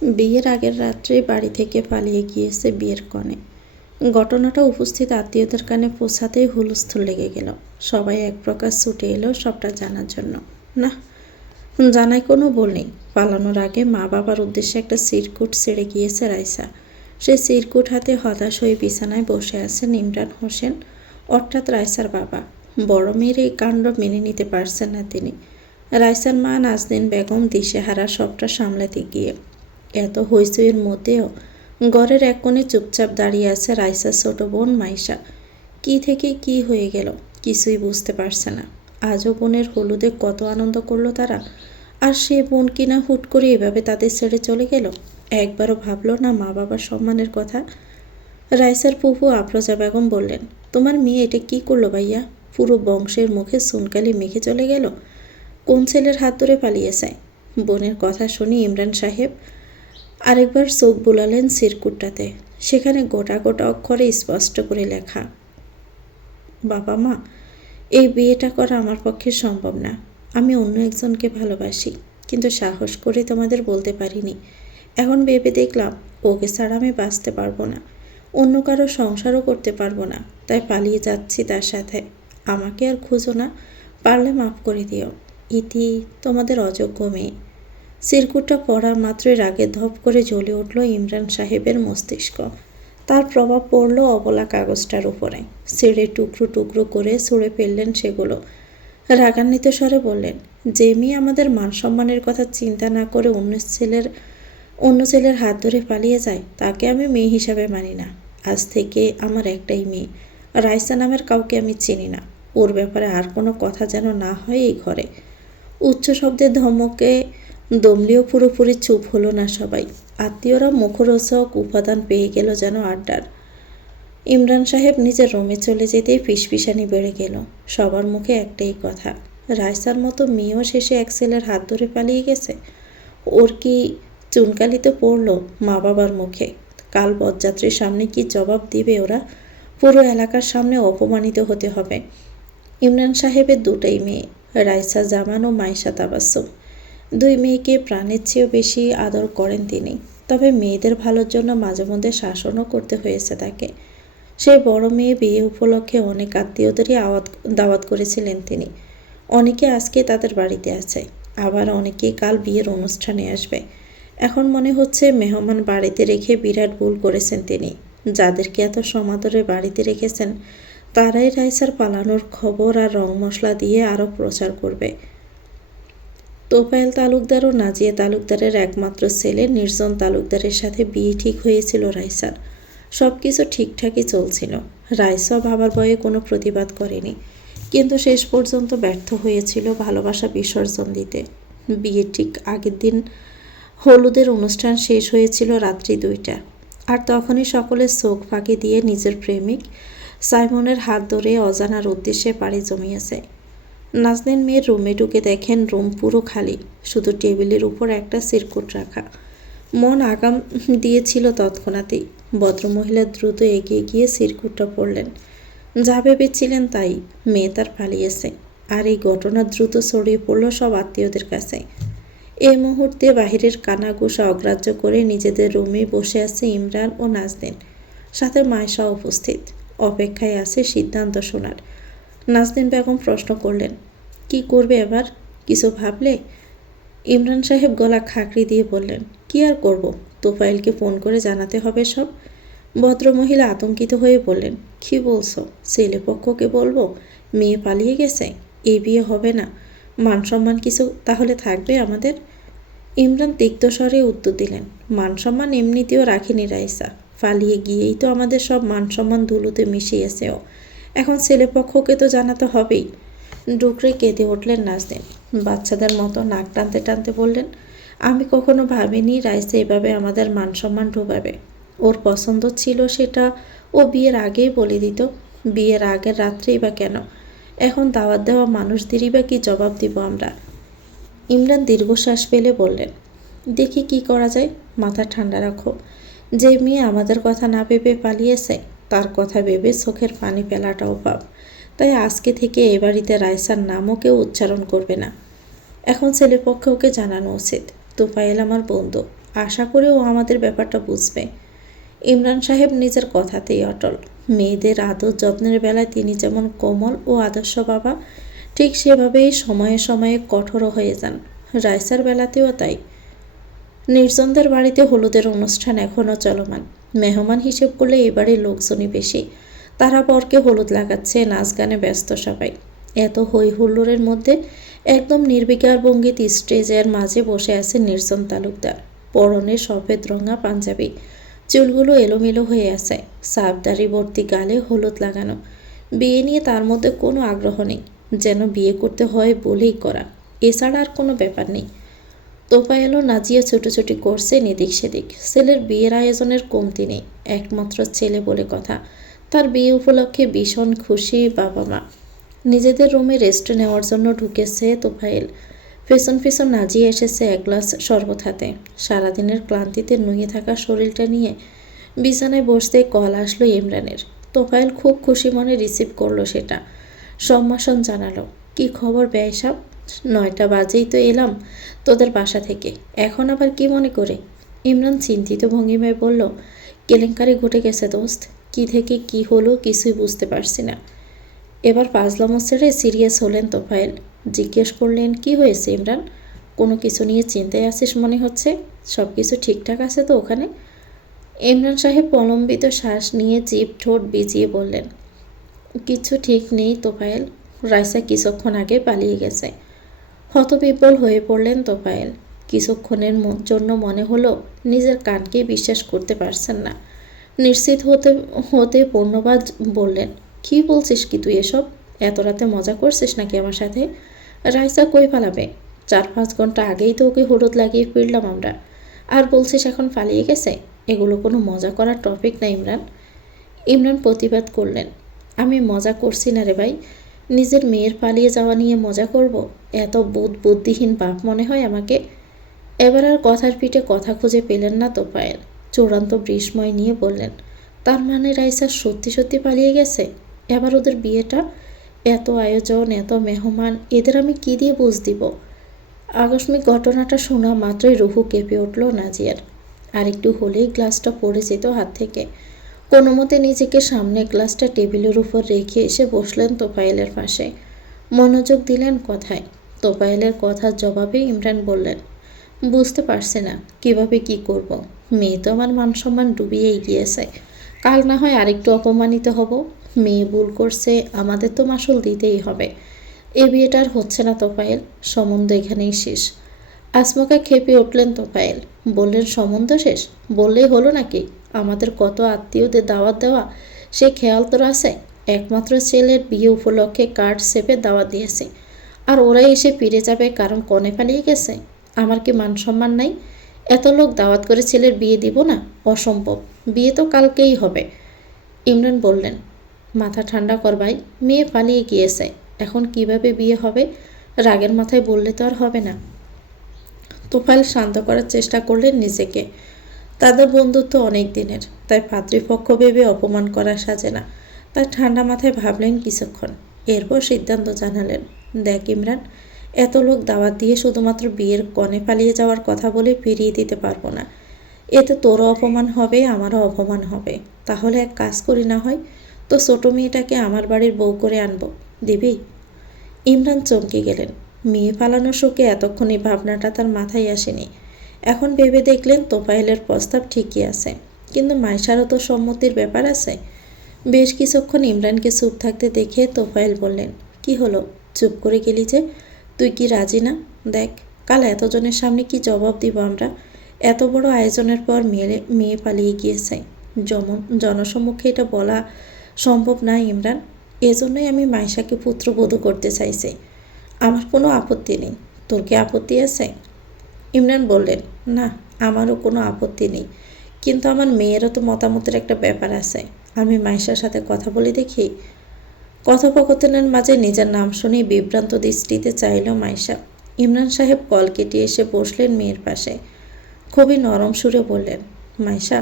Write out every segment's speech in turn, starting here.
বিয়ের আগের রাত্রে বাড়ি থেকে পালিয়ে গিয়েছে বিয়ের কনে। ঘটনাটা উপস্থিত আত্মীয়দের কানে পৌঁছাতেই হুলস্থুল লেগে গেল। সবাই এক প্রকার ছুটে এলো সবটা জানার জন্য। না, জানাই কোনো ভুল নেই। পালানোর আগে মা বাবার উদ্দেশ্যে একটা চিরকুট ছেড়ে গিয়েছে রাইসা। সেই চিরকুট হাতে হতাশ হয়ে বিছানায় বসে আছেন ইমরান হোসেন, অর্থাৎ রাইসার বাবা। বড় মেয়ের এই কাণ্ড মেনে নিতে পারছেন না তিনি। রাইসার মা নাজনীন বেগম দিশেহারা সবটা সামলাতে গিয়ে। এত হইচইয়ের মধ্যেও ঘরের এক কোণে চুপচাপ দাঁড়িয়ে আছে রাইসার ছোট বোন মাইশা। কি থেকে কি হয়ে গেল কিছুই বুঝতে পারছে না। আজও বোনের হলুদে কত আনন্দ করলো তারা, আর সে বোন কিনা হুট করে এভাবে তাদের ছেড়ে চলে গেল। একবারও ভাবলো না মা বাবার সম্মানের কথা। রাইসার ফুফু আফরোজা বেগম বললেন, তোমার মেয়ে এটা কি করলো ভাইয়া? পুরো বংশের মুখে সুনকালি মেখে চলে গেল। কোন ছেলের হাত ধরে পালিয়েছে? বোনের কথা শুনি ইমরান সাহেব আরেকবার চোখ বুলালেন সিরকুটটাতে। সেখানে গোটা গোটা অক্ষরে স্পষ্ট করে লেখা, বাবা মা, এই বিয়েটা করা আমার পক্ষে সম্ভব না। আমি অন্য একজনকে ভালোবাসি, কিন্তু সাহস করে তোমাদের বলতে পারিনি। এখন ভেবে দেখলাম ওকে ছাড়া আমি বাঁচতে পারবো না, অন্য কারো সংসারও করতে পারবো না। তাই পালিয়ে যাচ্ছি তার সাথে। আমাকে আর খুঁজো না, পারলে মাফ করে দিও। ইতি, তোমাদের অযোগ্য মেয়ে। চিরকুটটা পড়া মাত্রই রাগে ধপ করে জ্বলে উঠল ইমরান সাহেবের মস্তিষ্ক। তার প্রভাব পড়ল অবলা কাগজটার উপরে। ছিঁড়ে টুকরো টুকরো করে ছুঁড়ে ফেললেন সেগুলো। রাগান্বিত স্বরে বললেন, যে মেয়ে আমাদের মান সম্মানের কথা চিন্তা না করে অন্য ছেলের হাত ধরে পালিয়ে যায়, তাকে আমি মেয়ে হিসাবে মানি না। আজ থেকে আমার একটাই মেয়ে, রাইসা নামের কাউকে আমি চিনি না। ওর ব্যাপারে আর কোনো কথা যেন না হয় এই ঘরে। উচ্চ শব্দের ধমকে দমলিও পুরোপুরি চুপ হলো না সবাই। আত্মীয়রা মুখরোচক উপাদান পেয়ে গেল যেন আড্ডার। ইমরান সাহেব নিজের রুমে চলে যেতেই ফিসফিসানি বেড়ে গেল। সবার মুখে একটাই কথা, রাইসার মতো মেয়েও শেষে এক ছেলের হাত ধরে পালিয়ে গেছে। ওর কি চুনকালিতে পড়ল মা বাবার মুখে? কাল বরযাত্রীর সামনে কি জবাব দিবে ওরা? পুরো এলাকার সামনে অপমানিত হতে হবে। ইমরান সাহেবের দুটোই মেয়ে, রাইসা জামান ও মাইশা তাবাসসুম। দুই মেয়েকে প্রাণের চেয়েও বেশি আদর করেন তিনি। তবে মেয়েদের ভালোর জন্য মাঝে মধ্যে শাসনও করতে হয়েছে তাকে। সেই বড় মেয়ে বিয়ে উপলক্ষে অনেক আত্মীয়দেরই দাওয়াত করেছিলেন তিনি। অনেকে আজকে তাদের বাড়িতে আছে, আবার অনেকে কাল বিয়ের অনুষ্ঠানে আসবে। এখন মনে হচ্ছে মেহমান বাড়িতে রেখে বিরাট ভুল করেছেন তিনি। যাদেরকে এত সমাদরে বাড়িতে রেখেছেন তারাই রাইসার পালানোর খবর আর রং মশলা দিয়ে আরও প্রচার করবে। তোফায়েল তালুকদার ও নাজিয়া তালুকদারের একমাত্র ছেলে নির্জন তালুকদারের সাথে বিয়ে ঠিক হয়েছিল রাইসার। সব কিছু ঠিকঠাকই চলছিল। রাইসা বাবার ভয়ে কোনো প্রতিবাদ করেনি, কিন্তু শেষ পর্যন্ত ব্যর্থ হয়েছিল ভালোবাসা বিসর্জন দিতে। বিয়ের ঠিক আগের দিন হলুদের অনুষ্ঠান শেষ হয়েছিল রাত্রি 2টা। আর তখনই সকলের চোখ ফাঁকি দিয়ে নিজের প্রেমিক সাইমনের হাত ধরে অজানার উদ্দেশ্যে পাড়ি জমিয়েছে। নাজনীন মেয়ের রুমে ঢুকে দেখেন রুম পুরো খালি, শুধু টেবিলের উপর একটা চিরকুট রাখা। মন আগাম দিয়েছিল তৎক্ষণাৎই। ভদ্রমহিলা দ্রুত এগিয়ে গিয়ে চিরকুটটা পড়লেন। যা ভেবেছিলেন তাই, মেয়ে তার পালিয়েছে। আর এই ঘটনা দ্রুত ছড়িয়ে পড়ল সব আত্মীয়দের কাছে। এই মুহূর্তে বাহিরের কানাঘুষা অগ্রাহ্য করে নিজেদের রুমে বসে আছে ইমরান ও নাজনীন। সাথে মায়েশা উপস্থিত, অপেক্ষায় আছে সিদ্ধান্ত শোনার। নাজনীন বেগম প্রশ্ন করলেন, কি করবে এবার? কিছু ভাবলে? ইমরান সাহেব গলা খাকড়ি দিয়ে বললেন, কি আর করব, তোফায়েলকে ফোন করে জানাতে হবে সব। ভদ্রমহিলা আতঙ্কিত হয়ে বললেন, কি বলছো? ছেলেপক্ষকে বলবো মেয়ে পালিয়ে গেছে? এই বিয়ে হবে না? মান সম্মান কিছু তাহলে থাকবে আমাদের? ইমরান তিক্ত স্বরে উত্তর দিলেন, মান সম্মান এমনিতেও রাখিনি রাইসা। পালিয়ে গিয়েই তো আমাদের সব মান সম্মান ধুলোতে মিশিয়েছেও। এখন ছেলেপক্ষকে তো জানাতে হবেই। ডুকরে কেঁদে উঠলেন নাজনীন। বাচ্চাদের মতো নাক টানতে টানতে বললেন, আমি কখনো ভাবিনি রাইসা এভাবে আমাদের মান সম্মান ডুবাবে। ওর পছন্দ ছিল সেটা ও বিয়ের আগেই বলে দিত। বিয়ের আগের রাত্রেই বা কেন? এখন দাওয়াত দেওয়া মানুষদেরই বা কি জবাব দিব আমরা? ইমরান দীর্ঘশ্বাস ফেলে বললেন, দেখি কি করা যায়, মাথা ঠান্ডা রাখো। যে মেয়ে আমাদের কথা না ভেবে পালিয়েছে তার কথা ভেবে চোখের পানি ফেলাটাও পাপ। তাই আজকে থেকে এ বাড়িতে রাইসার নামও কেউ উচ্চারণ করবে না। এখন ছেলেপক্ষে ওকে জানানো উচিত তোফায়েল আমার বন্ধু, আশা করি ও আমাদের ব্যাপারটা বুঝবে। ইমরান সাহেব নিজের কথাতেই অটল। মেয়েদের আদর যত্নের বেলায় তিনি যেমন কোমল ও আদর্শ বাবা, ঠিক সেভাবেই সময়ে সময়ে কঠোরও হয়ে যান। রাইসার বেলাতেও তাই। নির্জনদের বাড়িতে হলুদের অনুষ্ঠান এখনও চলমান। মেহমান হিসেব করলে এবারে লোকজনই বেশি। তারা বরকে হলুদ লাগাচ্ছে, নাচ গানে ব্যস্ত সবাই। এত হই হুল্লোড়ের মধ্যে একদম নির্বিকার ভঙ্গিতে স্টেজের মাঝে বসে আছে নির্জন তালুকদার। পরনে সফেদ রঙা পাঞ্জাবি, চুলগুলো এলোমেলো হয়ে আছে, সাবদারি ভর্তি গালে হলুদ লাগানো। বিয়ে নিয়ে তার মধ্যে কোনো আগ্রহ নেই, যেন বিয়ে করতে হয় বলেই করা, এছাড়া আর কোনো ব্যাপার নেই। তোফা এলো নাজিয়া ছোটাছুটি করছেন এদিক সেদিক। ছেলের বিয়ের আয়োজনের কমতি নেই, একমাত্র ছেলে বলে কথা। তার বিয়ে উপলক্ষে ভীষণ খুশি বাবা মা। নিজেদের রুমে রেস্ট নেওয়ার জন্য ঢুকেছে তোফায়েল। পেছন পেছন নাজিয়া এসেছে এক গ্লাস শরবত হাতে। সারাদিনের ক্লান্তিতে নুয়ে থাকা শরীরটা নিয়ে বিছানায় বসতে কল আসলো ইমরানের। তোফায়েল খুব খুশি মনে রিসিভ করলো সেটা। সম্ভাষণ জানালো, কি খবর বেয়াই সাব? 9টা বাজেই তো এলাম তোদের বাসা থেকে, এখন আবার কি মনে করে? ইমরান চিন্তিত ভঙ্গিমায় বলল, কেলেঙ্কারি ঘটে গেছে দোস্ত। কি থেকে কি হলো কিছুই বুঝতে পারছি না। এবার ফাজলামো ছেড়ে সিরিয়াস হলেন তোফায়েল। জিজ্ঞেস করলেন, কি হয়েছে ইমরান? কোনো কিছু নিয়ে চিন্তায় আছিস মনে হচ্ছে। সব কিছু ঠিকঠাক আছে তো ওখানে? ইমরান সাহেব প্রলম্বিত শ্বাস নিয়ে জিভ ঠোঁট ভিজিয়ে বললেন, কিছু ঠিক নেই তোফায়েল। রাইসা কিছুক্ষণ আগে পালিয়ে গেছে। হতবিহ্বল হয়ে পড়লেন তোফায়েল। কিছুক্ষণের জন্য মনে হলো নিজের কানকেই বিশ্বাস করতে পারছেন না। নিশ্চিত হতে হতে পূর্ণবাদ বললেন, কি বলছিস কি তুই এসব? এত রাতে মজা করছিস নাকি আমার সাথে? রাইসা কই পালাবে? 4-5 ঘন্টা আগেই তো ওকে হলুদ লাগিয়ে ফিরলাম আমরা, আর বলছিস এখন পালিয়ে গেছে? এগুলো কোনো মজা করার টপিক না ইমরান। ইমরান প্রতিবাদ করলেন, আমি মজা করছি না রে ভাই। নিজের মেয়ের পালিয়ে যাওয়া নিয়ে মজা করব? এত বুদ্ধিহীন বাপ মনে হয় আমাকে? এবার আর কথার পিঠে কথা খুঁজে পেলেন না তোফায়েল। চূড়ান্ত বিস্ময় নিয়ে বললেন, তার মানে রাইসা সত্যি সত্যি পালিয়ে গেছে? এবার ওদের বিয়েটা? এত আয়োজন, এত মেহমান, এদের আমি কি দিয়ে বুঝ দিব? আকস্মিক ঘটনাটা শোনা মাত্রই রুহু কেঁপে উঠল নাজিয়ার। আর একটু হলেই গ্লাসটা পড়ে যেত হাত থেকে। কোনো মতে নিজেকে সামনে গ্লাসটা টেবিলের উপর রেখে এসে বসলেন তোফায়েলের পাশে। মনোযোগ দিলেন কথায়। তোফায়েলের কথার জবাবে ইমরান বললেন, বুঝতে পারছি না কিভাবে কি করব। মেয়ে তো আমার মান সম্মান ডুবিয়েই গিয়েছে। কাল না হয় আরেকটু অপমানিত হব। মেয়ে ভুল করছে, আমাদের তো মাসুল দিতেই হবে। এ বিয়েটা আর হচ্ছে না তোফায়েল, সম্বন্ধ এখানেই শেষ। আসমকা খেপে উঠলেন তোফায়েল। বললেন, সম্বন্ধ শেষ? বললেই হলো নাকি? আমাদের কত আত্মীয়দের দাওয়াত দেওয়া, সে খেয়াল তোর আছে? একমাত্র ছেলের বিয়ে উপলক্ষে কার্ড সেপে দাওয়াত দিয়েছে, আর ওরাই এসে ফিরে যাবে কারণ কনে পালিয়ে গেছে? আমার কি মান সম্মান নাই? এত লোক দাওয়াত করে ছেলের বিয়ে দিব না? অসম্ভব। বিয়ে তো কালকেই হবে। ইমরান বললেন, মাথা ঠান্ডা কর ভাই, মেয়ে পালিয়ে গিয়েছে, এখন কিভাবে বিয়ে হবে? রাগের মাথায় বললে তো আর হবে না। তোফায়েল শান্ত করার চেষ্টা করলেন নিজেকে। তাদের বন্ধুত্ব অনেক দিনের, তাই পাত্রীপক্ষ ভেবে অপমান করা সাজে না। তাই ঠান্ডা মাথায় ভাবলেন কিছুক্ষণ, এরপর সিদ্ধান্ত জানালেন, দেখ ইমরান, এত লোক দাওয়াত দিয়ে শুধুমাত্র বিয়ের কনে পালিয়ে যাওয়ার কথা বলে ফিরিয়ে দিতে পারবো না। এতে তোরও অপমান হবে, আমারও অপমান হবে। তাহলে এক কাজ করি না হয়, তো ছোটো মেয়েটাকে আমার বাড়ির বউ করে আনবো, দিবি? ইমরান চমকে গেলেন। মেয়ে পালানোর শোকে এতক্ষণ এই ভাবনাটা তার মাথায় আসেনি। এখন ভেবে দেখলেন তোফায়েলের প্রস্তাব ঠিকই আছে, কিন্তু মাইশারও তো সম্মতির ব্যাপার আছে। বেশ কিছুক্ষণ ইমরানকে চুপ থাকতে দেখে তোফায়েল বললেন, কি হলো, চুপ করে গেলি যে? তুই কি রাজি না? দেখ, কাল এতজনের সামনে কি জবাব দিব আমরা? এত বড় আয়োজনের পর মেয়ে পালিয়ে গিয়েছে। জনসম্মুখে এটা বলা সম্ভব না ইমরান। এজন্যই আমি মাইশাকে পুত্রবধূ করতে চাইছি। আমার কোনো আপত্তি নেই। তোর কি আপত্তি আছে? ইমরান বললেন, না, আমারও কোনো আপত্তি নেই, কিন্তু আমার মেয়েরও তো মতামতের একটা ব্যাপার আছে। আমি মাইশার সাথে কথা বলে দেখি। কথোপকথনের মাঝে নিজের নাম শুনেই বিভ্রান্ত দৃষ্টিতে চাইল মাইশা। ইমরান সাহেব কল কেটে এসে বসলেন মেয়ের পাশে। খুবই নরম সুরে বললেন, মাইশা,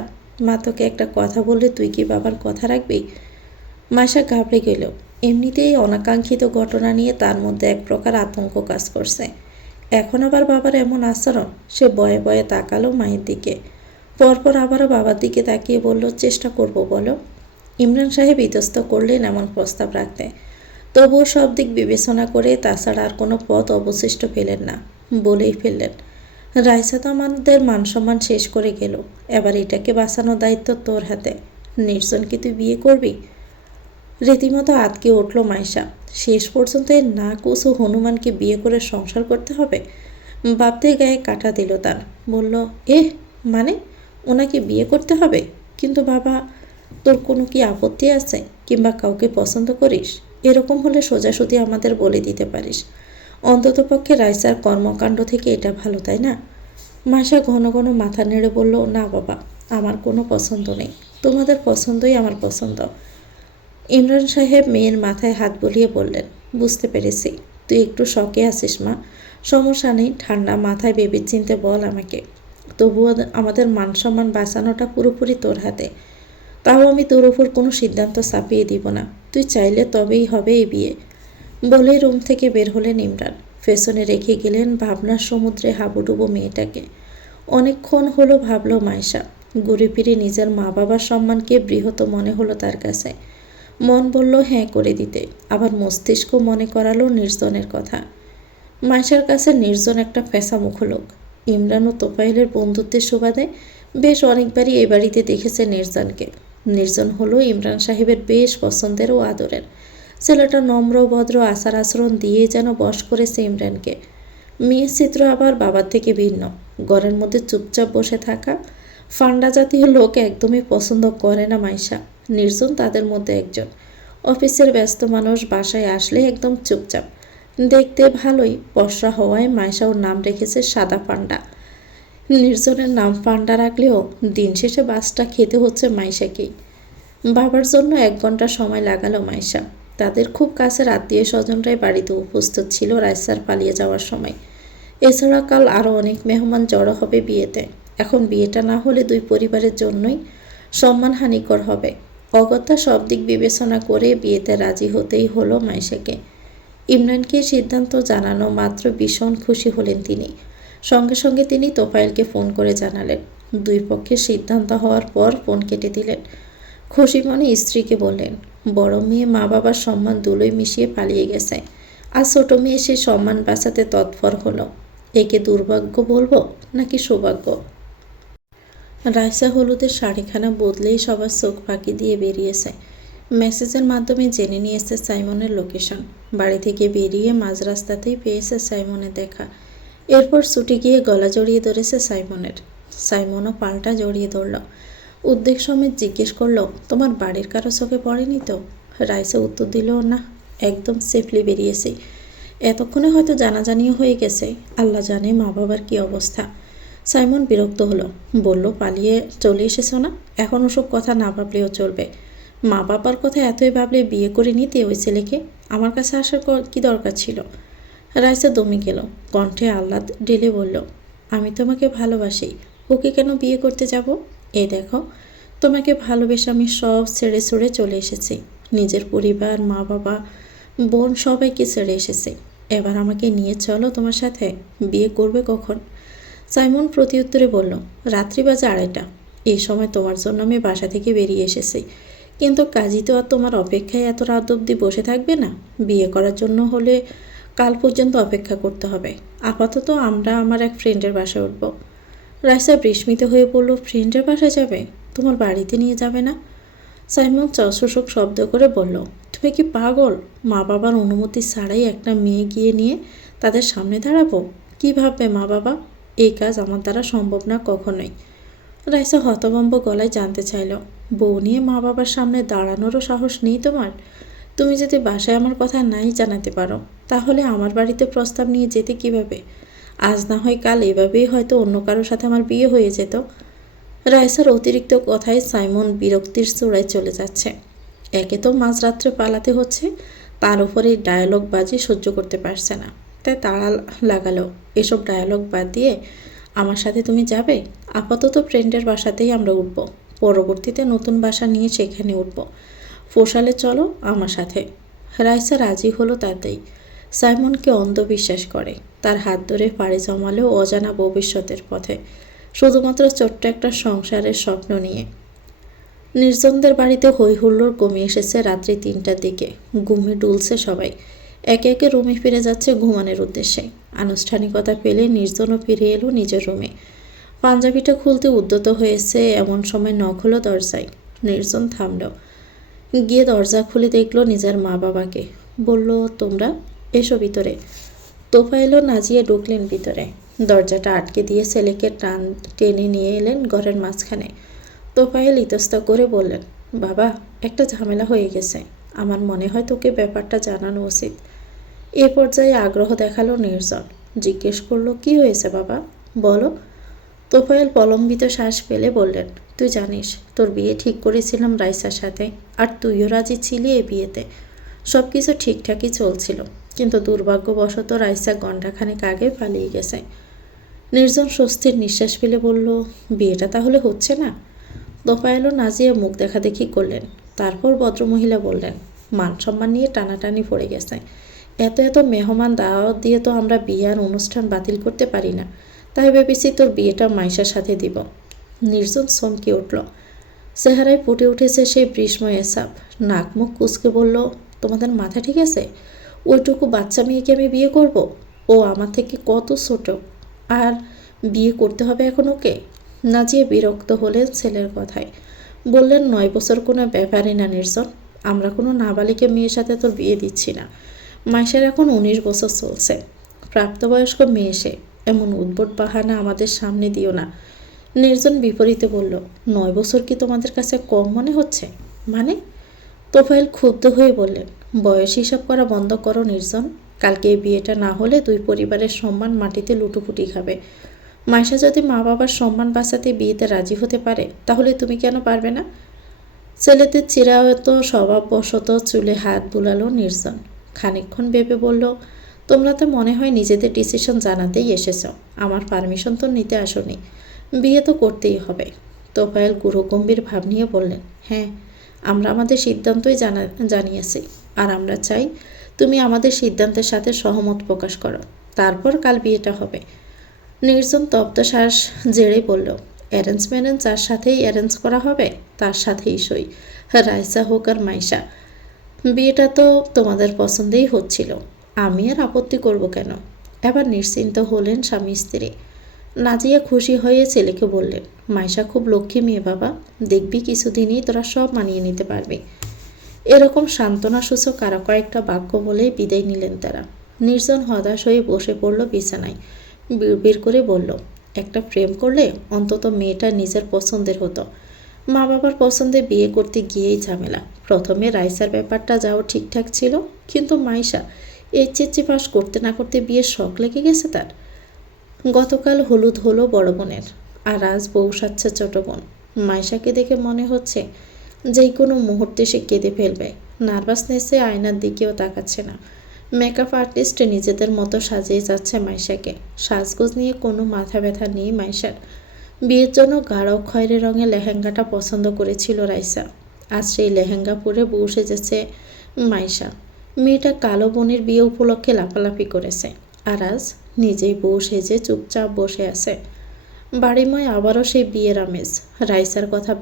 মা তোকে একটা কথা বললে তুই কি বাবার কথা রাখবি? মাইশা ঘাবড়ে গেল। এমনিতেই অনাকাঙ্ক্ষিত ঘটনা নিয়ে তার মধ্যে এক প্রকার আতঙ্ক কাজ করছে। এখন আবার বাবার এমন আচরণ। সে বয়ে বয়ে তাকালো মায়ের দিকে, পরপর আবারও বাবার দিকে তাকিয়ে বলল, চেষ্টা করব বলো। ইমরান সাহেব ইতস্ত করলেন এমন প্রস্তাব রাখতে, তবুও সব দিক বিবেচনা করে তাছাড়া আর কোনো পথ অবশিষ্ট পেলেন না। বলেই ফেললেন, রাইসা তো আমাদের মান সম্মান শেষ করে গেল, এবার এটাকে বাঁচানোর দায়িত্ব তোর হাতে। নির্জনকে তুই বিয়ে করবি? রীতিমতো আতকে উঠল মাইশা। শেষ পর্যন্ত এর না কুসু হনুমানকে বিয়ে করে সংসার করতে হবে? ভাবতে গায়ে কাটা দিল তার। বলল, মানে ওনাকে বিয়ে করতে হবে? কিন্তু বাবা, তোর কোনো কি আপত্তি আছে? কিংবা কাউকে পছন্দ করিস? এরকম হলে সোজাসুজি আমাদের বলে দিতে পারিস। অন্ততপক্ষে রাইসার কর্মকাণ্ড থেকে এটা ভালো, তাই না? মাসা ঘন ঘন মাথা নেড়ে বলল, না বাবা, আমার কোনো পছন্দ নেই। তোমাদের পছন্দই আমার পছন্দ। ইমরান সাহেব মেয়ের মাথায় হাত বুলিয়ে বললেন, বুঝতে পেরেছি, তুই একটু শকে আছিস মা। সমস্যা নেই, ঠান্ডা মাথায় ভেবে চিনতে বল আমাকে। তবুও আমাদের মান সম্মান বাঁচানোটা পুরোপুরি তোর হাতে। তাও আমি তোর ওপর কোনো সিদ্ধান্ত চাপিয়ে দিব না। তুই চাইলে তবেই হবে এই বিয়ে। বলেই রুম থেকে বের হলেন ইমরান। পেছনে রেখে গেলেন ভাবনার সমুদ্রে হাবুডুবু মেয়েটাকে। অনেকক্ষণ হলো ভাবল মাইশা। ঘুরে ফিরে নিজের মা বাবার সম্মানকে বৃহৎ মনে হলো তার কাছে। মন বলল হ্যাঁ করে দিতে, আবার মস্তিষ্ক মনে করালো নির্জনের কথা। মাইশার কাছে নির্জন একটা ফেঁসামুখ লোক। ইমরান ও তোফাইলের বন্ধুত্বের সুবাদে বেশ অনেকবারই এ বাড়িতে দেখেছে নির্জনকে। নির্জন হলো ইমরান সাহেবের বেশ পছন্দের ও আদরের। ছেলেটা নম্র ভদ্র আচার আচরণ দিয়ে যেন বশ করেছে ইমরানকে। মেয়ের চিত্র আবার বাবার থেকে ভিন্ন। ঘরের মধ্যে চুপচাপ বসে থাকা ফান্ডা জাতীয় লোক একদমই পছন্দ করে না মাইশা। নির্জন তাদের মধ্যে একজন। অফিসের ব্যস্ত মানুষ বাসায় আসলে একদম চুপচাপ, দেখতে ভালোই পশরা হওয়ায় মাইশা ওর নাম রেখেছে সাদা পান্ডা। নির্জনের নাম পান্ডা রাখলেও দিন শেষে বাসটা খেতে হচ্ছে মাইশাকেই। বাবার জন্য 1 ঘন্টা সময় লাগালো মাইশা। তাদের খুব কাছের আত্মীয় স্বজনরাই বাড়িতে উপস্থিত ছিল রাইসার পালিয়ে যাওয়ার সময়। এছাড়া কাল আরও অনেক মেহমান জড়ো হবে বিয়েতে। এখন বিয়েটা না হলে দুই পরিবারের জন্যই সম্মানহানিকর হবে। অগত্যা সব দিক বিবেচনা করে বিয়েতে রাজি হতেই হলো মাইশাকে। ইমরানকে সিদ্ধান্ত জানানো মাত্র ভীষণ খুশি হলেন তিনি। সঙ্গে সঙ্গে তিনি তোফায়েলকে ফোন করে জানালেন। দুই পক্ষের সিদ্ধান্ত হওয়ার পর ফোন কেটে দিলেন। খুশি মনে স্ত্রীকে বললেন, বড় মেয়ে মা বাবার সম্মান দুলোই মিশিয়ে পালিয়ে গেছে, আর ছোট মেয়ে সে সম্মান বাঁচাতে তৎপর হলো। একে দুর্ভাগ্য বলবো নাকি সৌভাগ্য? রাইসা হলুদের শাড়িখানা বদলেই সবার চোখ ফাঁকি দিয়ে বেরিয়েছে। মেসেজের মাধ্যমে জেনে নিয়েছে সাইমনের লোকেশন। বাড়ি থেকে বেরিয়ে মাঝ রাস্তাতেই পেয়েছে সাইমনের দেখা। এরপর ছুটে গিয়ে গলা জড়িয়ে ধরেছে সাইমনের। সাইমনও পাল্টা জড়িয়ে ধরল। উদ্বেগ সমেত জিজ্ঞেস করলো, তোমার বাড়ির কারো চোখে পড়েনি তো? রাইসা উত্তর দিল, না, একদম সেফলি বেরিয়েছি। এতক্ষণে হয়তো জানাজানিও হয়ে গেছে। আল্লাহ জানে মা বাবার কী অবস্থা। সাইমন বিরক্ত হলো, বলল, পালিয়ে চলে এসেছ না? এখন ওসব কথা না ভাবলেও চলবে। মা বাবার কথা এতই ভাবলে বিয়ে করে নিতে ওই ছেলেকে? আমার কাছে আসার কি দরকার ছিল? রাইসা দমে গেল, কণ্ঠে আহ্লাদ ঢেলে বলল, আমি তোমাকে ভালোবাসি, ওকে কেন বিয়ে করতে যাব? এই দেখো, তোমাকে ভালোবেসে আমি সব ছেড়ে ছুড়ে চলে এসেছি। নিজের পরিবার, মা বাবা, বোন সবাইকে ছেড়ে এসেছি। এবার আমাকে নিয়ে চলো তোমার সাথে। বিয়ে করবে কখন? সাইমন প্রতিউত্তরে বলল, রাত্রি বাজে 2:30। এই সময় তোমার জন্য আমি বাসা থেকে বেরিয়ে এসেছি। কিন্তু কাজী তো আর তোমার অপেক্ষায় এত রাত অবধি বসে থাকবে না। বিয়ে করার জন্য হলে কাল পর্যন্ত অপেক্ষা করতে হবে। আপাতত আমরা আমার এক ফ্রেন্ডের বাসায় উঠব। রাইসা বিস্মিত হয়ে বলল, ফ্রেন্ডের বাসায় যাবে? তোমার বাড়িতে নিয়ে যাবে না? সাইমন চশোষক শব্দ করে বলল, তুমি কি পাগল? মা বাবার অনুমতি ছাড়াই একটা মেয়ে গিয়ে নিয়ে তাদের সামনে দাঁড়াবো? কী ভাববে মা বাবা? এই কাজ আমার দ্বারা সম্ভব না কখনোই। রাইসা হতভম্ব গলায় জানতে চাইল, বউ নিয়ে মা বাবার সামনে দাঁড়ানোরও সাহস নেই তোমার? তুমি যদি বাসায় আমার কথা নাই জানাতে পারো, তাহলে আমার বাড়িতে প্রস্তাব নিয়ে যেতে কিভাবে? আজ না হয় কাল এভাবেই হয়তো অন্য কারোর সাথে আমার বিয়ে হয়ে যেত। রাইসার অতিরিক্ত কথায় সাইমন বিরক্তির চূড়ায় চলে যাচ্ছে। একে তো মাঝরাত্রে পালাতে হচ্ছে, তার উপরে ডায়ালগ বাজি সহ্য করতে পারছে না। তাই তাড়া লাগালো, এসব ডায়ালগ বাদ দিয়ে আমার সাথে তুমি যাবে? আপাতত ফ্রেন্ডের বাসাতেই আমরা উঠব, পরবর্তীতে নতুন বাসা নিয়ে সেখানে উঠব। ফোসালে চলো আমার সাথে। রাইসা রাজি হলো তাতেই। সাইমনকে অন্ধবিশ্বাস করে, তার হাত ধরে পাড়ি জমালো অজানা ভবিষ্যতের পথে, শুধুমাত্র ছোট্ট একটা সংসারের স্বপ্ন নিয়ে। নির্জনদের বাড়িতে হই হুল্লোড় কমে এসেছে রাত্রি 3টার দিকে। ঘুমে ডুলছে সবাই, একে একে রুমে ফিরে যাচ্ছে ঘুমানোর উদ্দেশ্যে। আনুষ্ঠানিকতা পেলে নির্জনও ফিরে এলো নিজের রুমে। পাঞ্জাবিটা খুলতে উদ্যত হয়েছে এমন সময় নখ হলো দরজায়। নির্জন থামল, গিয়ে দরজা খুলে দেখলো নিজের মা বাবাকে। বলল, তোমরা এসো ভিতরে। তোফায়েলও নাজিয়ে ঢুকলেন ভিতরে। দরজাটা আটকে দিয়ে ছেলেকে টেনে নিয়ে এলেন ঘরের মাঝখানে। তোফায়েল ইতস্ত করে বললেন, বাবা, একটা ঝামেলা হয়ে গেছে, আমার মনে হয় তোকে ব্যাপারটা জানানো উচিত। এ পর্যায়ে আগ্রহ দেখালো নির্জন। জিজ্ঞেস করলো, কি হয়েছে বাবা, বলো। তোফায়েল প্রলম্বিত শ্বাস ফেলে বললেন, তুই জানিস তোর বিয়ে ঠিক করেছিলাম রাইসার সাথে, আর তুইও রাজি ছিলি এই বিয়েতে। সব কিছু ঠিকঠাকই চলছিল, কিন্তু দুর্ভাগ্যবশত রাইসা ঘণ্টাখানেক আগে পালিয়ে গেছে। নির্জন স্বস্তির নিঃশ্বাস ফেলে বলল, বিয়েটা তাহলে হচ্ছে না? তোফায়েলও নাজিয়ে মুখ দেখাদেখি করলেন। তারপর ভদ্রমহিলা বললেন, মান সম্মান নিয়ে টানাটানি পড়ে গেছে। এত এত মেহমান দাওয়াত দিয়ে তো আমরা বিয়ের অনুষ্ঠান বাতিল করতে পারি না, তাই ভেবেছি তোর বিয়েটা মাইশার সাথে দিব। নির্জন চমকে উঠল, চেহারায় ফুটে উঠেছে সেই বৃষ্ময় সাপ। নাক মুখ কুচকে বলল, তোমাদের মাথা ঠিক আছে? ওইটুকু বাচ্চা মেয়েকে আমি বিয়ে করব? ও আমার থেকে কত ছোট, আর বিয়ে করতে হবে এখন ওকে? নাজিয়ে বিরক্ত হলেন ছেলের কথায়। বললেন, 9 বছর কোনো ব্যাপারই না নির্জন, আমরা কোনো নাবালিকা মেয়ের সাথে তোর বিয়ে দিচ্ছি না। মাইশার এখন 19 বছর চলছে, প্রাপ্তবয়স্ক মেয়ে সে, এমন উদ্ভট বাহানা আমাদের সামনে দিও না। নির্জন বিপরীতে বলল, 9 বছর কি তোমাদের কাছে কম মনে হচ্ছে? মানে? তোফায়েল ক্ষুব্ধ হয়ে বললেন, বয়স হিসাব করা বন্ধ করো নির্জন। কালকে এই বিয়েটা না হলে দুই পরিবারের সম্মান মাটিতে লুটোপুটি খাবে। মাইশা যদি মা বাবার সম্মান বাঁচাতে বিয়েতে রাজি হতে পারে, তাহলে তুমি কেন পারবে না? ছেলেদের চিরায়ত স্বভাববশত চুলে হাত বুলালো নির্জন। খানিকক্ষণ ভেবে বলল, তোমরা তো মনে হয় নিজেদের ডিসিশন জানাতেই এসেছ, আমার পারমিশন তো নিতে আসোনি। বিয়ে তো করতেই হবে। তোফায়েল গুরুগম্ভীর ভাব নিয়ে বললেন, হ্যাঁ, আমরা আমাদের সিদ্ধান্তই জানিয়েছি, আর আমরা চাই তুমি আমাদের সিদ্ধান্তের সাথে সহমত প্রকাশ করো, তারপর কাল বিয়েটা হবে। নির্জন তপ্ত শ্বাস জেড়ে বলল, অ্যারেঞ্জ ম্যারেঞ্জ যার সাথেই অ্যারেঞ্জ করা হবে তার সাথেই সই, রাইসা হোক আর মাইশা। বিয়েটা তো তোমাদের পছন্দেই হচ্ছিল, আমি আর আপত্তি করব কেন? এবার নিশ্চিন্ত হলেন স্বামী স্ত্রী। নাজিয়া খুশি হয়ে ছেলেকে বললেন, মাইশা খুব লক্ষ্মী মেয়ে বাবা, দেখবি কিছুদিনই তোরা সব মানিয়ে নিতে পারবি। এরকম সান্ত্বনাসূচক আরও কয়েকটা বাক্য বলেই বিদায় নিলেন তারা। নির্জন হতাশ হয়ে বসে পড়ল বিছানায়। বিড়বিড় করে বলল, একটা প্রেম করলে অন্তত মেয়েটা নিজের পছন্দের হতো। মা বাবার পছন্দে বিয়ে করতে গিয়েই ঝামেলা। প্রথমে রাইসার ব্যাপারটা যাও ঠিকঠাক ছিল, কিন্তু মাইশা এইচএসসি পাস করতে না করতে বিয়ের শখ লেগে গেছে তার। গতকাল হলুদ হলো বড় বোনের, আর আজ বউ সাচ্ছে ছোট বোন। মাইশাকে দেখে মনে হচ্ছে যেই কোনো মুহূর্তে সে কেঁদে ফেলবে। নার্ভাসনেসে আয়নার দিকেও তাকাচ্ছে না। মেকআপ আর্টিস্ট নিজেদের মতো সাজিয়ে যাচ্ছে মাইশাকে। সাজগোজ নিয়ে কোনো মাথা ব্যথা নেই মাইশার। বিয়ের জন্য গাঢ় খয়েরি রঙের লেহেঙ্গাটা পছন্দ করেছিল রাইসা। আজ সেই লেহেঙ্গা পরে বউ সেজেছে মাইশা। মেয়েটা কালো বোনের বিয়ে উপলক্ষে লাফালাফি করেছে, আর আজ নিজেই বউ সেজে চুপচাপ বসে আছে। বাড়িময় আবারও সেই বিয়ের আমেজ। রাইসার কথা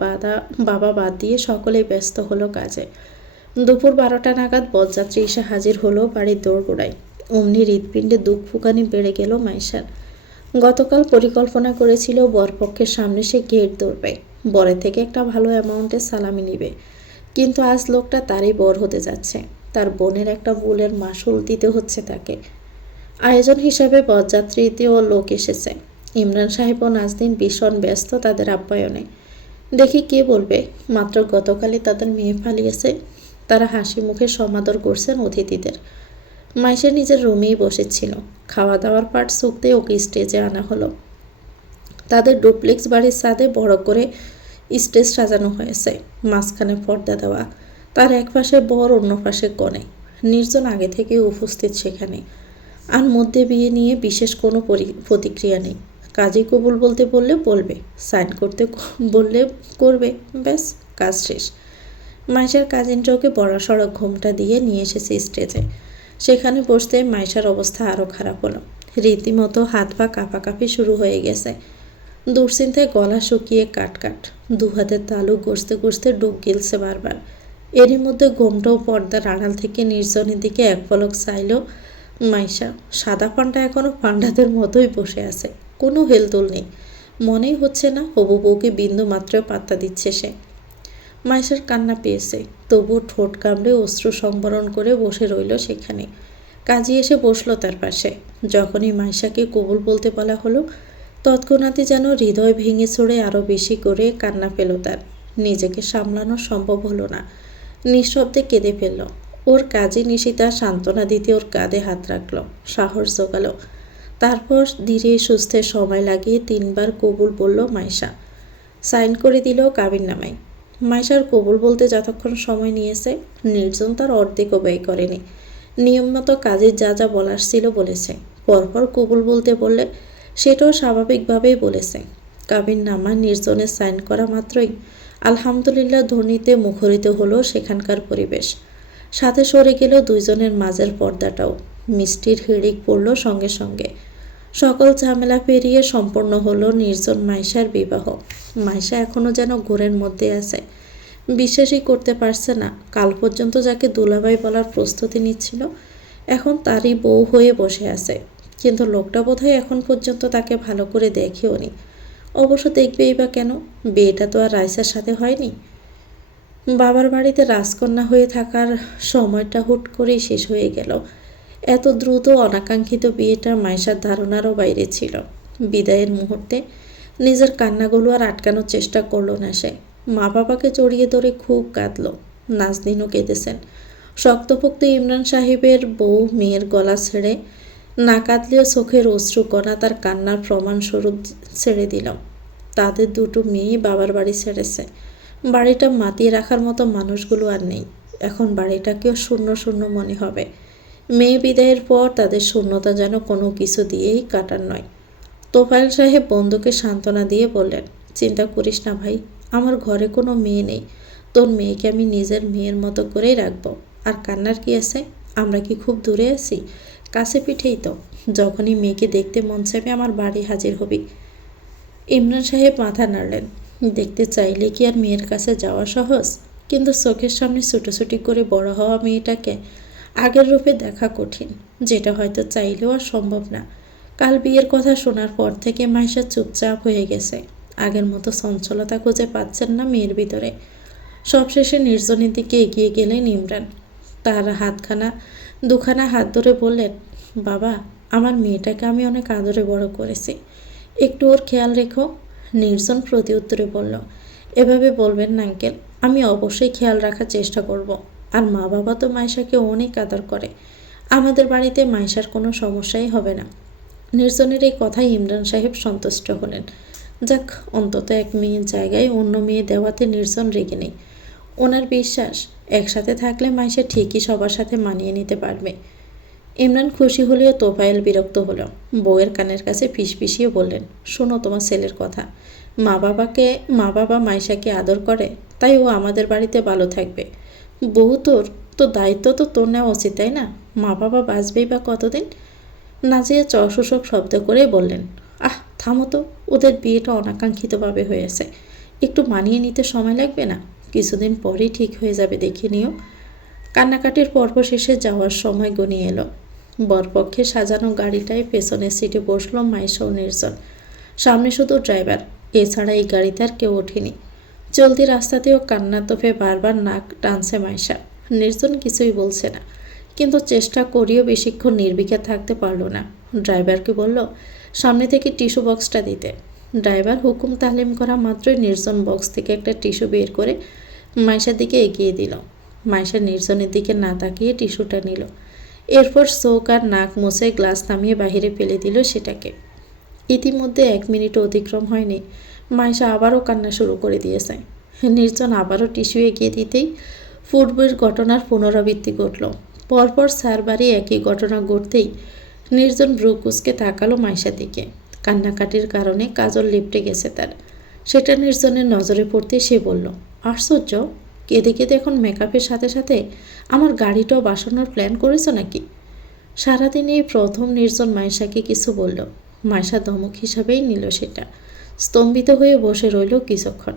বাবা বাদ দিয়ে সকলেই ব্যস্ত হলো কাজে। দুপুর 12টা নাগাদ বরযাত্রী এসে হাজির হলো বাড়ির দোরগোড়ায়। অমনি হৃৎপিণ্ডে দুঃখ ফুকানি বেড়ে গেল মাইশার। গতকাল পরিকল্পনা করেছিল বরপক্ষের সামনে সে গেট ধরবে, বরের থেকে একটা ভালো অ্যামাউন্টের সালামি নিবে, কিন্তু আজ লোকটা তারই বর হতে যাচ্ছে। তার বোনের একটা ভুলের মাসুল দিতে হচ্ছে তাকে। আয়োজন হিসাবে বরযাত্রীতেও লোক এসেছে। ইমরান সাহেব ও নাজদিন ভীষণ ব্যস্ত তাদের আপ্যায়নে। দেখি কে বলবে মাত্র গতকালই তাদের মেয়ে পালিয়েছে। তারা হাসি মুখে সমাদর করছেন অতিথিদের। মাইশা নিজের রুমেই বসেছিল। খাওয়া দাওয়ার পাট চুকতে ওকে স্টেজে আনা হলো। তাদের ডুপ্লেক্স বাড়ির ছাদে বড় করে স্টেজ সাজানো হয়েছে, মাঝখানে পর্দা দেওয়া। তার এক পাশে বর, অন্য পাশে কনে। নির্জন আগে থেকে উপস্থিত সেখানে। আর মধ্যে বিয়ে নিয়ে বিশেষ কোনো প্রতিক্রিয়া নেই। কাজী কবুল বলতে বললে বলবে, সাইন করতে বললে করবে, ব্যাস কাজ শেষ। মাইশার কাজিনটাকে বড়সড় ঘোমটা দিয়ে নিয়ে এসেছে স্টেজে। সেখানে বসতে মাইশার অবস্থা আরও খারাপ হলো। রীতিমতো হাত পা কাঁপাকাঁপি শুরু হয়ে গেছে। দুশ্চিন্তায় গলা শুকিয়ে কাটকাট, দু হাতের তালু গসতে গসতে ডুব গিলছে বারবার। এরই মধ্যে ঘোমটাও পর্দার আড়াল থেকে নির্জনের দিকে এক পলক চাইল মাইশা। সাদা পান্ডা এখনো পান্ডাদের মতোই বসে আছে, কোনো হেলদোল নেই। মনেই হচ্ছে না হবু বউকে বিন্দু মাত্র পাত্তা দিচ্ছে সে। মাইশার কান্না পেয়েছে, তবু ঠোঁট কামড়ে অশ্রু সংবরণ করে বসে রইল সেখানে। কাজী এসে বসলো তার পাশে। যখনই মাইশাকে কবুল বলতে বলা হলো, তৎক্ষণাৎই যেন হৃদয় ভেঙে ছড়ে আরও বেশি করে কান্না পেল তার। নিজেকে সামলানো সম্ভব হলো না, নিঃশব্দে কেঁদে ফেলল। ওর কাজী নিশিতা সান্ত্বনা দিতে ওর কাঁধে হাত রাখল, সাহস জোগালো। তারপর ধীরে সুস্থে সময় লাগিয়ে 3 বার কবুল বলল মাইশা। সাইন করে দিল কাবিননামায়। মাইশার কবুল বলতে যতক্ষণ সময় নিয়েছে, নির্জন তার অর্ধেকও ব্যয় করেনি। নিয়ম মতো কাজের যা যা বলার ছিল বলেছে। পরপর কবুল বলতে বললে সেটাও স্বাভাবিকভাবেই বলেছে। কাবিননামা নির্জনের সাইন করা মাত্রই আলহামদুলিল্লাহ ধ্বনিতে মুখরিত হলো সেখানকার পরিবেশ। সাথে সরে গেল দুইজনের মাঝের পর্দাটাও। মিষ্টির হিড়িক পড়ল সঙ্গে সঙ্গে। সকল ঝামেলা পেরিয়ে সম্পন্ন হলো নির্জন মাইশার বিবাহ। মাইশা এখনও যেন ঘোরের মধ্যে আছে, বিশ্বাসই করতে পারছে না কাল পর্যন্ত যাকে দুলাভাই বলার প্রস্তুতি নিচ্ছিল, এখন তারই বউ হয়ে বসে আছে। কিন্তু লোকটা বোধহয় এখন পর্যন্ত তাকে ভালো করে দেখেও নি। অবশ্য দেখবেই বা কেন, বিয়েটা তো আর রাইসার সাথে হয়নি। বাবার বাড়িতে রাজকন্যা হয়ে থাকার সময়টা হুট করেই শেষ হয়ে গেল। এত দ্রুত অনাকাঙ্ক্ষিত বিয়েটা মাইশার ধারণারও বাইরে ছিল। বিদায়ের মুহূর্তে নিজের কান্নাগুলো আর আটকানোর চেষ্টা করল না সে। মা বাবাকে জড়িয়ে ধরে খুব কাঁদল। নাজনীনও কেঁদেছেন। শক্তপোক্ত ইমরান সাহেবের বউ মেয়ের গলা ছেড়ে না কাঁদলেও চোখের অশ্রুকণা তার কান্নার প্রমাণস্বরূপ ছেড়ে দিল। তাদের দুটো মেয়েই বাবার বাড়ি ছেড়েছে। বাড়িটা মাতিয়ে রাখার মতো মানুষগুলো আর নেই। এখন বাড়িটাকেও শূন্য শূন্য মনে হবে। মেয়ে বিদায়ের পর তাদের শূন্যতা যেন কোনো কিছু দিয়েই কাটার নয়। তোফায়েল সাহেব বন্ধুকে সান্ত্বনা দিয়ে বললেন, চিন্তা করিস না ভাই, আমার ঘরে কোনো মেয়ে নেই। তোর মেয়েকে আমি নিজের মেয়ের মতো করেই রাখবো। আর কান্নার কি আছে? আমরা কি খুব দূরে আছি? কাছে পিঠেই তো। যখনই মেয়েকে দেখতে মন চাইবে আমার বাড়ি হাজির হবি। ইমরান সাহেব মাথা নাড়লেন। দেখতে চাইলে কি আর মেয়ের কাছে যাওয়া সহজ? কিন্তু চোখের সামনে ছুটোছুটি করে বড় হওয়া মেয়েটাকে আগের রূপে দেখা কঠিন, যেটা হয়তো চাইলেও আর সম্ভব না। কাল বিয়ের কথা শোনার পর থেকে মাইশা চুপচাপ হয়ে গেছে। আগের মতো চঞ্চলতা খুঁজে পাচ্ছেন না মেয়ের ভিতরে। সবশেষে নির্জনের দিকে এগিয়ে গেলেন ইমরান। তার দুখানা হাত ধরে বললেন, বাবা, আমার মেয়েটাকে আমি অনেক আদরে বড় করেছি, একটু ওর খেয়াল রেখো। নির্জন প্রতি উত্তরে বলল, এভাবে বলবেন না আঙ্কেল, আমি অবশ্যই খেয়াল রাখার চেষ্টা করব। আর মা বাবা তো মাইশাকে অনেক আদর করে। আমাদের বাড়িতে মাইশার কোনো সমস্যাই হবে না। নির্জনের এই কথায় ইমরান সাহেব সন্তুষ্ট হলেন। যাক, অন্তত এক মেয়ের জায়গায় অন্য মেয়ে দেওয়াতে নির্জন রেগে নেই। ওনার বিশ্বাস একসাথে থাকলে মাইশা ঠিকই সবার সাথে মানিয়ে নিতে পারবে। ইমরান খুশি হলেও তোফায়েল বিরক্ত হলো। বউয়ের কানের কাছে ফিসফিসিয়ে বললেন, শোনো তোমার ছেলের কথা। মা বাবা মাইশাকে আদর করে, তাই ও আমাদের বাড়িতে ভালো থাকবে। বউ তোর, তো দায়িত্ব তো তোর নেওয়া উচিত, তাই না? মা বাবা বাঁচবেই বা কতদিন? নাজিয়া চশূষক শব্দ করে বললেন, আহ থামো তো, ওদের বিয়েটা অনাকাঙ্ক্ষিতভাবে হয়েছে, একটু মানিয়ে নিতে সময় লাগবে না? কিছুদিন পরেই ঠিক হয়ে যাবে, দেখে নিও। কান্নাকাটির পর্ব শেষে যাওয়ার সময় গনিয়ে এলো। বরপক্ষে সাজানো গাড়িটায় পেছনের সিটে বসলো মাইশা ও নির্জন। সামনে শুধু ড্রাইভার, এছাড়া এই গাড়িতে আর কেউ ওঠেনি। চলতি রাস্তাতেও কান্নার তোফে বারবার নাক টানছে মাইশা। নির্জন কিছুই বলছে না, কিন্তু চেষ্টা করিও বেশিক্ষণ নির্বিকার থাকতে পারল না। ড্রাইভারকে বলল সামনে থেকে টিস্যু বক্সটা দিতে। ড্রাইভার হুকুম তালিম করা মাত্রই নির্জন বক্স থেকে একটা টিস্যু বের করে মাইশার দিকে এগিয়ে দিল। মাইশা নির্জনের দিকে না তাকিয়ে টিস্যুটা নিল। এরপর চোখ আর নাক মুছে গ্লাস নামিয়ে বাহিরে ফেলে দিল সেটাকে। ইতিমধ্যে 1 মিনিটও অতিক্রম হয়নি, মাইশা আবারও কান্না শুরু করে দিয়েছে। নির্জন আবারও টিস্যু এগিয়ে দিতেই পূর্বের ঘটনার পুনরাবৃত্তি ঘটল। পরপর 4 বারই একই ঘটনা ঘটতেই নির্জন ব্রুকুসকে তাকালো মাইশার দিকে। কান্নাকাটির কারণে কাজল লিপটে গেছে তার। সেটা নির্জনের নজরে পড়তে সে বলল, আশ্চর্য, কেঁদে কেঁদে এখন মেকআপের সাথে সাথে আমার গাড়িটাও বাসানোর প্ল্যান করেছো নাকি? সারাদিন এই প্রথম নির্জন মাইশাকে কিছু বলল। মাইশা ধমক হিসাবেই নিল সেটা। স্তম্ভিত হয়ে বসে রইল কিছুক্ষণ।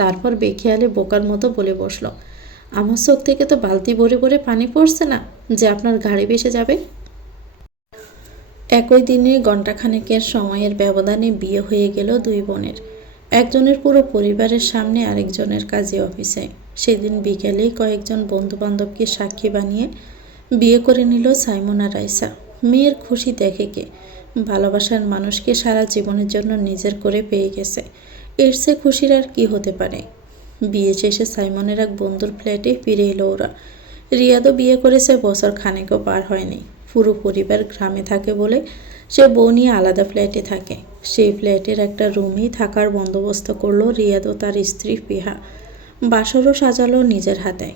তারপর বেখেয়ালে বোকার মতো বলে বসল, আমার চোখ থেকে তো বালতি ভরে ভরে পানি পড়ছে না যে আপনার গাড়ি ভেসে যাবে। একই দিনে ঘণ্টাখানেকের সময়ের ব্যবধানে বিয়ে হয়ে গেল দুই বোনের। একজনের পুরো পরিবারের সামনে, আরেকজনের কাজী অফিসে। সেদিন বিকেলেই কয়েকজন বন্ধুবান্ধবকে সাক্ষী বানিয়ে বিয়ে করে নিল সাইমন আর রাইসা। মেয়ের খুশি দেখে কে? ভালোবাসার মানুষকে সারা জীবনের জন্য নিজের করে পেয়ে গেছে। এর চেয়ে খুশির আর কি হতে পারে? বিয়ে শেষে সাইমনের এক বন্ধুর ফ্ল্যাটে ফিরে এলো ওরা। রিয়াদও বিয়ে করেছে, বছর খানেকও পার হয়নি। পুরো পরিবার গ্রামে থাকে বলে সে বউ নিয়ে আলাদা ফ্ল্যাটে থাকে। সেই ফ্ল্যাটের একটা রুমেই থাকার বন্দোবস্ত করলো রিয়াদ ও তার স্ত্রী পিহা। বাসরও সাজালো নিজের হাতে।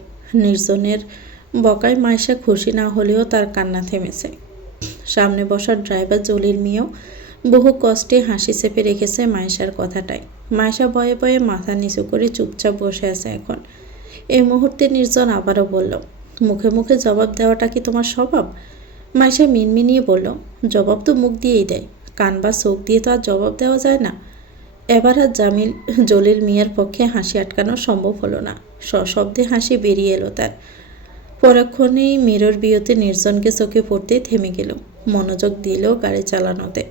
নির্জনের বকায় মাইশা খুশি না হলেও তার কান্না থেমেছে। সামনে বসার ড্রাইভার জলিল মিয়াও বহু কষ্টে হাসি চেপে রেখেছে মাইশার কথাটায়। মাইশা ভয়ে ভয়ে মাথা নিচু করে চুপচাপ বসে আছে এখন। এই মুহূর্তে নির্জন আবারও বলল, মুখে মুখে জবাব দেওয়াটা কি তোমার স্বভাব? মাইশা মিনমিনিয়ে বলল, জবাব তো মুখ দিয়েই দেয়, কান বা চোখ দিয়ে তো আর জবাব দেওয়া যায় না। এবার আর জলিল মিয়ার পক্ষে হাসি আটকানো সম্ভব হলো না। সশব্দে হাসি বেরিয়ে এলো তার। পরক্ষণেই মিরর বিয়েতে নির্জনকে চোখে পড়তেই থেমে গেল। মনোযোগ দিল গাড়ি চালানোতে।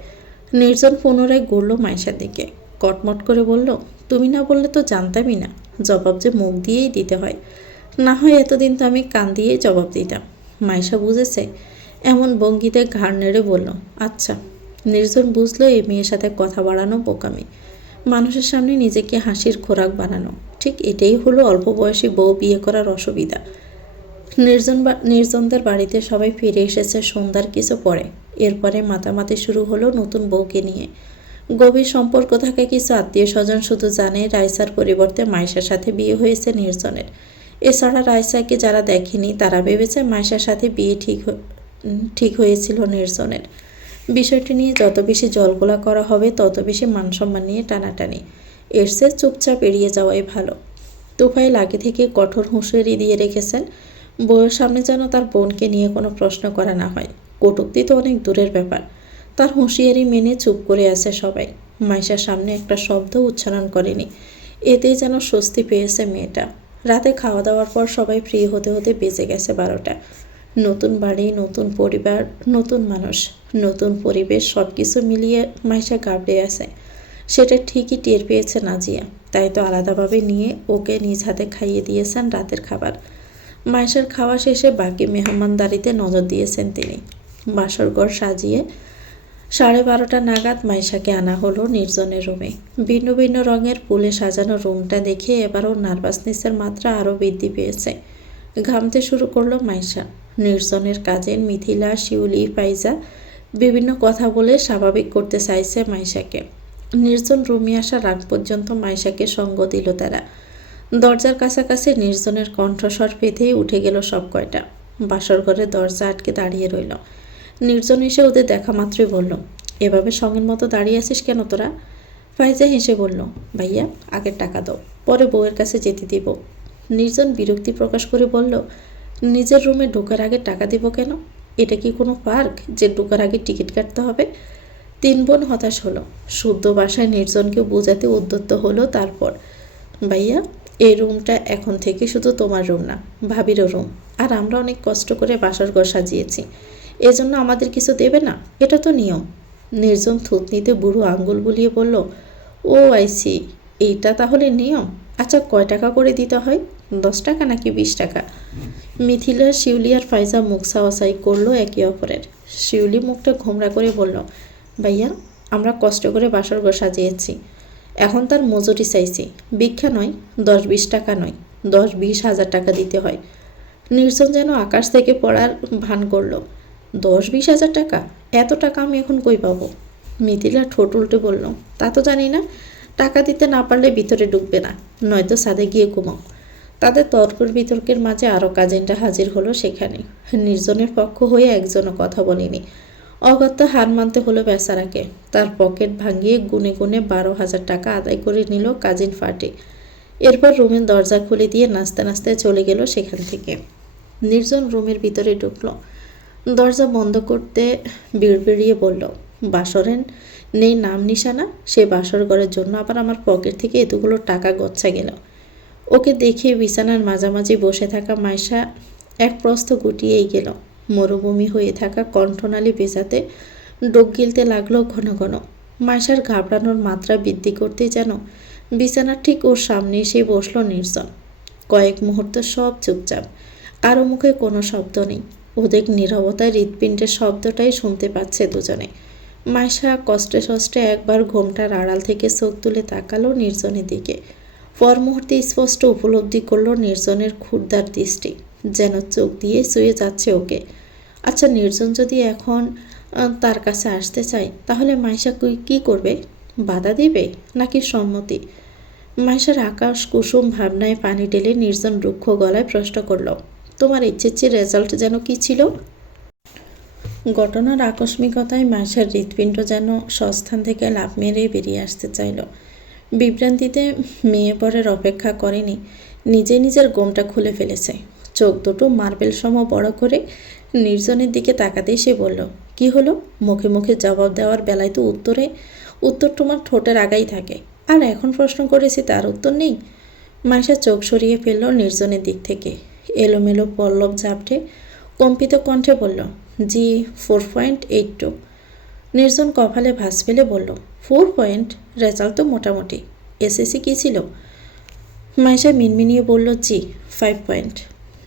নির্জন পুনরায় ঘুরল মাইশার দিকে। কটমট করে বলল, তুমি না বললে তো জানতামই না জবাব যে মুখ দিয়েই দিতে হয়। না হয় এতদিন তো আমি কান দিয়েই জবাব দিতাম। মাইশা বুঝেছে। এমন ভঙ্গিতে ঘাড় নেড়ে বলল, আচ্ছা। নির্জন বুঝলো এই মেয়ের সাথে কথা বাড়ানো বোকামি, মানুষের সামনে নিজেকে হাসির খোরাক বানানো। ঠিক এটাই হলো অল্প বয়সী বউ বিয়ে করার অসুবিধা। নির্জনদের বাড়িতে সবাই ফিরে এসেছে সন্ধ্যার কিছু পরে। এরপরে মাতামাতি শুরু হলো নতুন বউকে নিয়ে। গভীর সম্পর্ক থাকা কিছু আত্মীয় স্বজন শুধু জানে রাইসার পরিবর্তে মাইশার সাথে বিয়ে হয়েছে নির্জনের। এছাড়া রাইসাকে যারা দেখেনি তারা ভেবেছে মাইশার সাথে বিয়ে ঠিক হয়েছিল নির্জনের। বিষয়টি নিয়ে যত বেশি জলগোলা করা হবে তত বেশি মানসম্মান নিয়ে টানাটানি। এর চেয়ে চুপচাপ এড়িয়ে যাওয়াই ভালো। তুফাইল আগে থেকে কঠোর হুঁশিয়ারি দিয়ে রেখেছেন, বউয়ের সামনে যেন তার বোনকে নিয়ে কোনো প্রশ্ন করা না হয়। কটূক্তি তো অনেক দূরের ব্যাপার। তার হুঁশিয়ারি মেনে চুপ করে আছে সবাই। মাইশার সামনে একটা শব্দ উচ্চারণ করেনি। এতেই যেন স্বস্তি পেয়েছে মেয়েটা। রাতে খাওয়া দাওয়ার পর সবাই ফ্রি হতে হতে বেজে গেছে 12টা। নতুন বাড়ি, নতুন পরিবার, নতুন মানুষ, নতুন পরিবেশ, সব কিছু মিলিয়ে মাইশা গাবড়ে আছে। সেটা ঠিকই টের পেয়েছে নাজিয়া। তাই তো আলাদাভাবে নিয়ে ওকে নিজ হাতে খাইয়ে দিয়েছেন রাতের খাবার। মাইশার খাওয়া শেষে বাকি মেহমানদারিতে নজর দিয়েছেন তিনি। বাসরঘর সাজিয়ে 12:30 নাগাদ মাইশাকে আনা হলো নির্জনের রুমে। ভিন্ন ভিন্ন রঙের ফুলে সাজানো রুমটা দেখে এবারও নার্ভাসনেসের মাত্রা আরও বৃদ্ধি পেয়েছে। ঘামতে শুরু করলো মাইশা। নির্জনের কাজের মিথিলা, শিউলি, ফাইজা বিভিন্ন কথা বলে স্বাভাবিক করতে চাইছে মাইশাকে। নির্জন রুমে আসার আগ পর্যন্ত মাইশাকে সঙ্গ দিল তারা। দরজার কাছাকাছি নির্জনের কণ্ঠস্বর পেতেই উঠে গেল সব কয়টা। বাসর ঘরে দরজা আটকে দাঁড়িয়ে রইল। নির্জন এসে ওদের দেখা মাত্রই বলল, এভাবে সঙ্গের মতো দাঁড়িয়ে আছিস কেন তোরা? ফাইজা হেসে বলল, ভাইয়া আগের টাকা দাও, পরে বউয়ের কাছে যেতে দিব। নির্জন বিরক্তি প্রকাশ করে বলল, নিজের রুমে ঢোকার আগে টাকা দিব কেন? এটা কি কোনো পার্ক যে ঢোকার আগে টিকিট কাটতে হবে? 3 বোন হতাশ হলো। শুদ্ধ ভাষায় নির্জনকে বোঝাতে উদ্যত হলো তারপর, ভাইয়া এই রুমটা এখন থেকে শুধু তোমার রুম না, ভাবিরও রুম। আর আমরা অনেক কষ্ট করে বাসর ঘর সাজিয়েছি, এজন্য আমাদের কিছু দেবে না? এটা তো নিয়ম। নির্জন থুতনিতে বুড়ো আঙ্গুল বুলিয়ে বলল, ও আইসি, এইটা তাহলে নিয়ম। আচ্ছা কয় টাকা করে দিতে হয়? 10 টাকা নাকি 20 টাকা? মিথিলা, শিউলি আর ফাইজা মুখ সাওয়াসাই করলো একে অপরের। শিউলি মুখটা ঘোমরা করে বলল, ভাইয়া আমরা কষ্ট করে বাসর ঘর সাজিয়েছি, এখন তার মজুরি চাইছি। ভিক্ষা নয়, 10-20 টাকা নয়, 10-20 হাজার টাকা দিতে হয়। নির্জন যেন আকাশ থেকে পড়ার ভান করল। 10-20 হাজার টাকা? এত টাকা আমি এখন কই পাবো? মিথিলা ঠোঁট উল্টে বলল, তা তো জানি না। টাকা দিতে না পারলে ভিতরে ঢুকবে না, নয়তো ছাদে গিয়ে ঘুমাও। তাদের তর্কের বিতর্কের মাঝে আরও কাজিনটা হাজির হলো সেখানে। নির্জনের পক্ষ হয়ে একজনও কথা বলেনি। অগত্যা হার মানতে হলো বেচারাকে। তার পকেট ভাঙিয়ে গুনে গুনে 12,000 টাকা আদায় করে নিল কাজিন ফাটে। এরপর রুমের দরজা খুলে দিয়ে নাচতে নাচতে চলে গেল সেখান থেকে। নির্জন রুমের ভিতরে ঢুকলো। দরজা বন্ধ করতে বিড়বিড়িয়ে বলল, বাসরের নেই নাম নিশানা, সে বাসর ঘরের জন্য আবার আমার পকেট থেকে এতগুলো টাকা গচ্ছা গেল। ওকে দেখে বিছানার মাঝামাঝি বসে থাকা মাইশা এক প্রস্থ গুটিয়েই গেল। মরুভূমি হয়ে থাকা কণ্ঠনালী ভেজাতে ডোক গিলতে লাগলো ঘন ঘন। মাইশার ঘাবড়ানোর মাত্রা বৃদ্ধি করতে যেন বিছানার ঠিক ওর সামনে এসে বসল নির্জন। কয়েক মুহূর্ত সব চুপচাপ, কারো মুখে কোনো শব্দ নেই। ওদের নীরবতায় হৃৎপিণ্ডের শব্দটাই শুনতে পাচ্ছে দুজনে। মাইশা কষ্টে সষ্টে একবার ঘোমটার আড়াল থেকে চোখ তুলে তাকালো নির্জনের দিকে। পর মুহূর্তে স্পষ্ট উপলব্ধি করলো নির্জনের ক্ষুদ্রার দৃষ্টি, যেন চোখ দিয়ে শুয়ে যাচ্ছে ওকে। আচ্ছা, নির্জন যদি এখন তার কাছে আসতে চায়, তাহলে মাইশা কি করবে? বাধা দিবে নাকি সম্মতি? মাইশার আকাশ কুসুম ভাবনায় পানি ঢেলে নির্জন রুক্ষ গলায় প্রশ্ন করল, তোমার এইচএসসির রেজাল্ট যেন কি ছিল? ঘটনার আকস্মিকতায় মাইশার হৃৎপিণ্ড যেন স্বস্থান থেকে লাফ মেরে বেরিয়ে আসতে চাইল। বিভ্রান্তিতে মেয়ে পরের অপেক্ষা করেনি, নিজে নিজের গোমটা খুলে ফেলেছে। চোখ দুটো মার্বেল সম বড় করে নির্জনের দিকে তাকাতেই সে বলল, কি হলো? মুখে মুখে জবাব দেওয়ার বেলায় তো উত্তর তোমার ঠোঁটের আগাই থাকে, আর এখন প্রশ্ন করেছি তার উত্তর নেই। মাইশা চোখ সরিয়ে ফেলল নির্জনের দিক থেকে। এলোমেলো পল্লব ঝাপটে কম্পিত কণ্ঠে বলল, জি 4.82। নির্জন কপালে ভাঁজ ফেলে বলল, 4 পয়েন্ট? রেজাল্ট তো মোটামুটি। এসএসসি কী ছিল? মাইশা মিনমিনিয়ে বলল, জি 5 পয়েন্ট।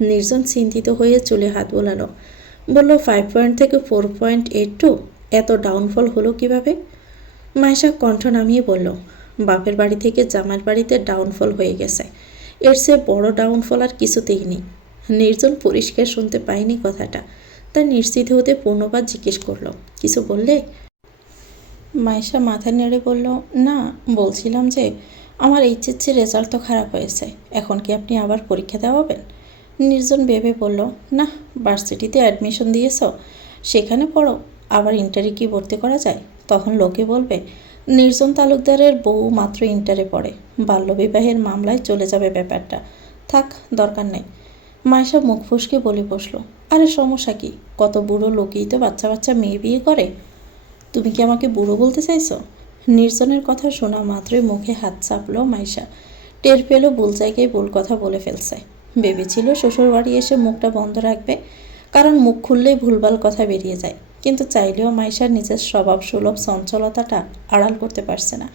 নির্জন চিন্তিত হয়ে চুলে হাত বোলালো, বলল, 5 পয়েন্ট থেকে 4.82? এত ডাউনফল হলো কিভাবে? মাইশা কণ্ঠ নামিয়ে বলল, বাপের বাড়ি থেকে জামার বাড়িতে ডাউনফল হয়ে গেছে, এর চেয়ে বড় ডাউনফল আর কিছুতেই নেই। নির্জন পরিষ্কার শুনতে পায়নি কথাটা, তাই নিশ্চিত হতে পূর্ণবার জিজ্ঞেস করল, কিছু বললে? মাইশা মাথা নেড়ে বলল, না, বলছিলাম যে আমার এইচএসসি রেজাল্ট তো খারাপ হয়েছে, এখন কি আপনি আবার পরীক্ষা দেওয়াবেন? নির্জন ভেবে বলল, না, ভার্সিটিতে অ্যাডমিশন দিয়েছ, সেখানে পড়ো, আবার ইন্টারে কি ভর্তি করা যায়? তখন লোকে বলবে নির্জন তালুকদারের বউ মাত্র ইন্টারে পড়ে, বাল্যবিবাহের মামলায় চলে যাবে ব্যাপারটা। থাক, দরকার নেই। মাইশা মুখ ফুসকে বলে বসলো, আরে সমস্যা কি? কত বুড়ো লোকেই তো বাচ্চা বাচ্চা মেয়ে বিয়ে করে। তুমি কি আমাকে বুড়ো বলতে চাইছো? নির্জনের কথা শোনা মাত্রই মুখে হাত চাপলো মাইশা। টের পেল ভুল জায়গায় ভুল কথা বলে ফেলছে। ভেবেছিল শ্বশুর বাড়ি এসে মুখটা বন্ধ রাখবে, কারণ মুখ খুললেই ভুলভাল কথা বেরিয়ে যায়। কিন্তু চাইলেও মাইশার নিজের স্বভাব সুলভ চঞ্চলতাটা আড়াল করতে পারছে না।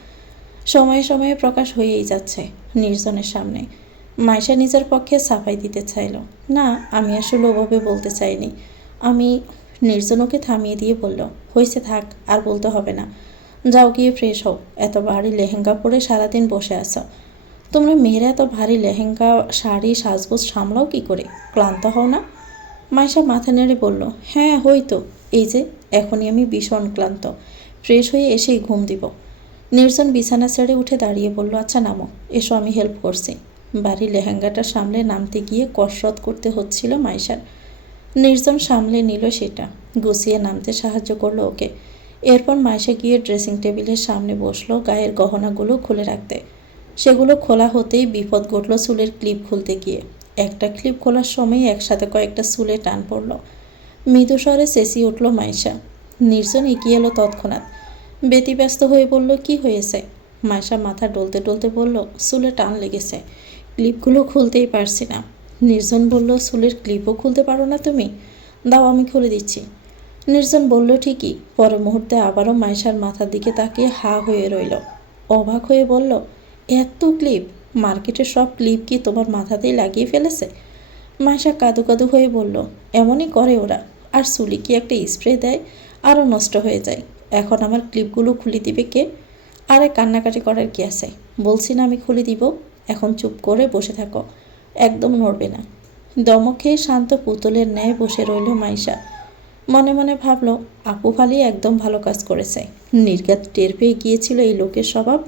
সময়ে সময়ে প্রকাশ হয়েই যাচ্ছে নির্জনের সামনে। মাইশা নিজের পক্ষে সাফাই দিতে চাইল, না, আমি আসলে ওভাবে বলতে চাইনি। আমি নির্জন ওকে থামিয়ে দিয়ে বলল, হয়েছে, থাক, আর বলতে হবে না, যাও গিয়ে ফ্রেশ হও। এত ভারী লেহেঙ্গা পরে সারাদিন বসে আছো। তোমরা মেয়েরা এত ভারী লেহেঙ্গা শাড়ি সাজগোজ সামলাও কি করে? ক্লান্ত হও না? মাইশা মাথা নেড়ে বলল, হ্যাঁ হয়তো, এই যে এখনই আমি ভীষণ ক্লান্ত, ফ্রেশ হয়ে এসেই ঘুম দিব। নির্জন বিছানা ছেড়ে উঠে দাঁড়িয়ে বলল, আচ্ছা নামো, এসো, আমি হেল্প করছি। বাড়ি লেহেঙ্গাটা সামলে নামতে গিয়ে কসরত করতে হচ্ছিল মাইশার। নির্জন সামলে নিল সেটা, গুছিয়ে নামতে সাহায্য করলো ওকে। এরপর মাইশা গিয়ে ড্রেসিং টেবিলের সামনে বসলো গায়ের গহনাগুলো খুলে রাখতে। সেগুলো খোলা হতেই বিপদ ঘটল চুলের ক্লিপ খুলতে গিয়ে। একটা ক্লিপ খোলার সময় একসাথে কয়েকটা চুলে টান পড়ল। মৃদু স্বরে চেঁচিয়ে উঠল মাইশা। নির্জন এগিয়ে এলো তৎক্ষণাৎ, ব্যতিব্যস্ত হয়ে বলল, কি হয়েছে? মাইশা মাথা ডলতে ডলতে বলল, চুলে টান লেগেছে, ক্লিপগুলো খুলতেই পারছি না। নির্জন বলল, চুলের ক্লিপও খুলতে পারো না তুমি? দাও, আমি খুলে দিচ্ছি। নির্জন বলল, ঠিকই। পরের মুহূর্তে আবারও মাইশার মাথার দিকে তাকিয়ে হা হয়ে রইল। অবাক হয়ে বলল, এত ক্লিপ? মার্কেটের সব ক্লিপ কি তোমার মাথাতেই লাগিয়ে ফেলেছে? মাইশা কাদু কাদু হয়ে বলল, এমনই করে ওরা, আর চুলি কি একটা স্প্রে দেয়, আরও নষ্ট হয়ে যায়। এখন আমার ক্লিপগুলো খুলে দিবে কে? আরে কান্নাকাটি করার কি আছে? বলছি না আমি খুলে দিব। এখন চুপ করে বসে থাকো, একদম নড়বে না। দমক খেয়ে শান্ত পুতুলের ন্যায় বসে রইল মাইশা। মনে মনে ভাবল, আপু ফালি একদম ভালো কাজ করেছে। নির্ঘাত টের পেয়ে গিয়েছিল এই লোকের স্বভাব,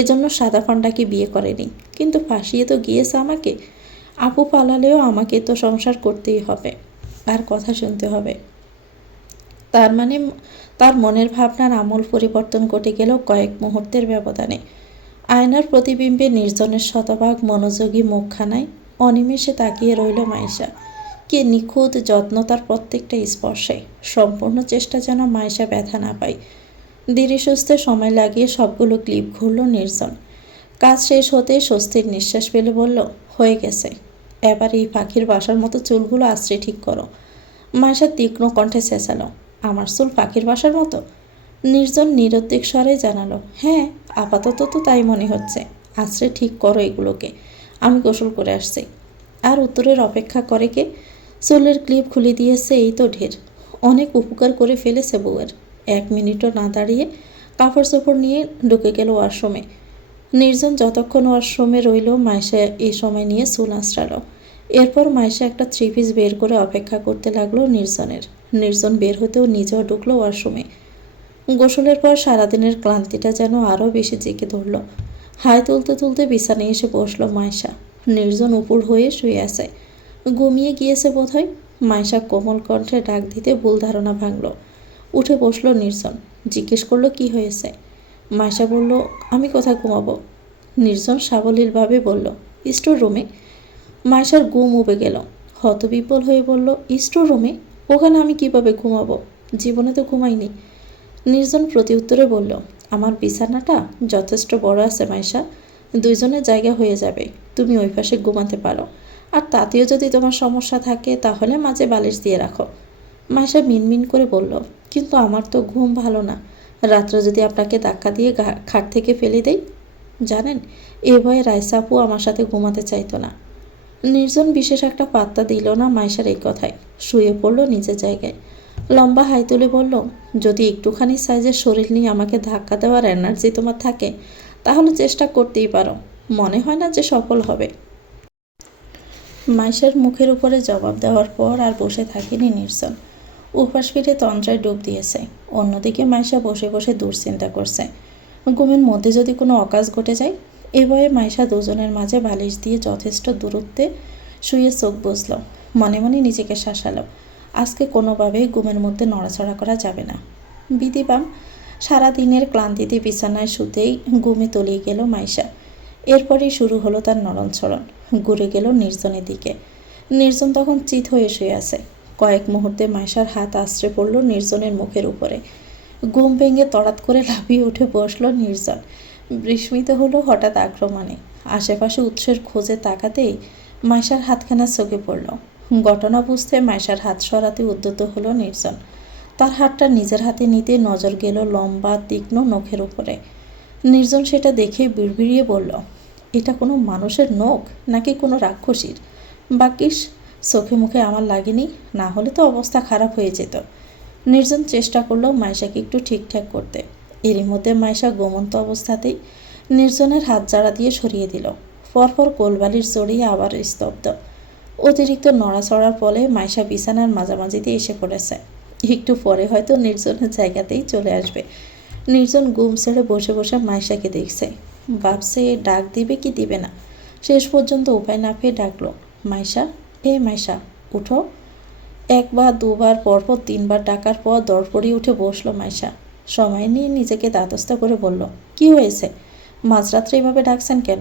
এজন্য সাদা পান্ডাকে বিয়ে করেনি, কিন্তু ফাঁসিয়ে তো গিয়েছে আমাকে। আপু পালালেও আমাকে তো সংসার করতেই হবে, আর কথা শুনতে হবে। তার মানে তার মনের ভাবনার আমূল পরিবর্তন ঘটে গেল কয়েক মুহূর্তের ব্যবধানে। আয়নার প্রতিবিম্বে নির্জনের শতভাগ মনোযোগী মুখখানায় অনিমেষে তাকিয়ে রইল মাইশা। কি নিখুঁত যত্ন তার প্রত্যেকটা স্পর্শে। সম্পূর্ণ চেষ্টা যেন মায়েশা ব্যথা না পায়। ধীরে সুস্থে সময় লাগিয়ে সবগুলো ক্লিপ ঘুরল নির্জন। কাজ শেষ হতে স্বস্তির নিঃশ্বাস ফেলে বলল, হয়ে গেছে। এবার এই পাখির বাসার মতো চুলগুলো আশ্রে ঠিক করো। মায়েশা তীক্ষ্ণ কণ্ঠে চেঁচালো, আমার চুল পাখির বাসার মতো? নির্জন নিরুদ্বেগ স্বরে জানালো, হ্যাঁ, আপাতত তো তাই মনে হচ্ছে। আশ্রে ঠিক করো এগুলোকে, আমি গোসল করে আসছি। আর উত্তরের অপেক্ষা করে কে? চুলের ক্লিপ খুলে দিয়েছে, এই তো ঢের। অনেক উপকার করে ফেলেছে বউয়ের। 1 মিনিটও না দাঁড়িয়ে কাপড় চোপড় নিয়ে ঢুকে গেল ওয়াশরুমে। নির্জন যতক্ষণ ওয়াশরুমে রইল, মায়েশা এই সময় নিয়ে চুল আঁচড়ালো। এরপর মায়েশা একটা 3 পিস বের করে অপেক্ষা করতে লাগলো নির্জনের। নির্জন বের হতেও নিজেও ঢুকলো ওয়াশরুমে। গোসলের পর সারাদিনের ক্লান্তিটা যেন আরও বেশি জেঁকে ধরল। হাই তুলতে তুলতে বিছানায় এসে বসলো মায়েশা। নির্জন উপর হয়ে শুয়ে আছে, ঘুমিয়ে গিয়েছে বোধহয়। মায়েশা কোমল কণ্ঠে ডাক দিতে ভুল ধারণা ভাঙল। উঠে বসলো নির্জন, জিজ্ঞেস করলো কি হয়েছে। মায়েশা বলল, আমি কোথায় ঘুমাবো? নির্জন সাবলীলভাবে বলল, স্টোর রুমে। মায়েশার ঘুম উবে গেল। হতবিহ্বল হয়ে বলল, স্টোর রুমে? ওখানে আমি কিভাবে ঘুমাবো? জীবনে তো ঘুমাইনি। নির্জন প্রতিউত্তরে বলল, আমার বিছানাটা যথেষ্ট বড় আছে মায়েশা, 2 জনের জায়গা হয়ে যাবে। তুমি ওই পাশে ঘুমাতে পারো। আর তাতেও যদি তোমার সমস্যা থাকে তাহলে মাঝে বালিশ দিয়ে রাখো। মায়েশা মিনমিন করে বলল, কিন্তু আমার তো ঘুম ভালো না। রাত্রে যদি আপনাকে ধাক্কা দিয়ে খাট থেকে ফেলে দেই? জানেন, এ ভয়ে রাইসা আপু আমার সাথে ঘুমাতে চাইতো না। নির্জন বিশেষ একটা পাত্তা দিল না মায়েশার এই কথায়। শুয়ে পড়ল নিজের জায়গায়। লম্বা হাই তুলে বলল, যদি একটুখানি সাইজের শরীর নিয়ে আমাকে ধাক্কা দেওয়ার এনার্জি তোমার থাকে তাহলে চেষ্টা করতেই পারো। মনে হয় না যে সফল হবে। মায়েশার মুখের উপরে জবাব দেওয়ার পর আর বসে থাকেনি নির্জন। উপাস ফিরে তন্দ্রায় ডুব দিয়েছে। অন্যদিকে মায়েশা বসে বসে দুশ্চিন্তা করছে। ঘুমের মধ্যে যদি কোনো অকাজ ঘটে যায়। এ ভয়ে মায়েশা 2 জনের মাঝে বালিশ দিয়ে যথেষ্ট দূরত্বে শুয়ে চোখ বুঝল। মনে মনে নিজেকে শাসালো, আজকে কোনোভাবেই ঘুমের মধ্যে নড়াচড়া করা যাবে না। বিধিবাম সারাদিনের ক্লান্তিতে বিছানায় শুতেই ঘুমে তলিয়ে গেল মায়েশা। এরপরই শুরু হলো তার নড়নচড়ন। ঘুরে গেল নির্জনের দিকে। নির্জন তখন চিত হয়ে শুয়ে আছে। কয়েক মুহূর্তে মায়েশার হাত আশ্রে পড়ল নির্জনের মুখের উপরে। ঘুম ভেঙে তড়াৎ করে লাফিয়ে উঠে বসল নির্জন। বিস্মিত হলো হঠাৎ আক্রমণে। আশেপাশে উৎসের খোঁজে তাকাতেই মায়েশার হাতখানা চোখে পড়ল। ঘটনা বুঝতে মায়েশার হাত সরাতে উদ্যত হলো নির্জন। তার হাতটা নিজের হাতে নিতে নজর গেল লম্বা তীক্ষ্ণ নখের উপরে। নির্জন সেটা দেখে বিড়বিড়িয়ে বলল, এটা কোনো মানুষের নখ নাকি কোনো রাক্ষসীর? বাকিস চোখে মুখে আমার লাগেনি, না হলে তো অবস্থা খারাপ হয়ে যেত। নির্জন চেষ্টা করলো মায়েশাকে একটু ঠিকঠাক করতে। এরই মধ্যে মায়েশা ঘুমন্ত অবস্থাতেই নির্জনের হাত জাড়া দিয়ে সরিয়ে দিল। পরপর কোলবালির জড়িয়ে আবার স্তব্ধ। অতিরিক্ত নড়াচড়ার ফলে মায়েশা বিছানার মাঝামাঝিতে এসে পড়েছে। একটু পরে হয়তো নির্জনের জায়গাতেই চলে আসবে। নির্জন ঘুম ছেড়ে বসে বসে মায়েশাকে দেখছে। ভাবছে ডাক দিবে কি দিবে না। শেষ পর্যন্ত উপায় না পেয়ে ডাকলো, মায়েশা, এ মায়েশা, উঠো। 1 বার 2 বার পরপর 3 বার ডাকার পর দরপড়িয়ে উঠে বসলো মায়েশা। সময় নিয়ে নিজেকে দাতস্থ করে বলল, কি হয়েছে? মাঝরাত্রে এভাবে ডাকছেন কেন?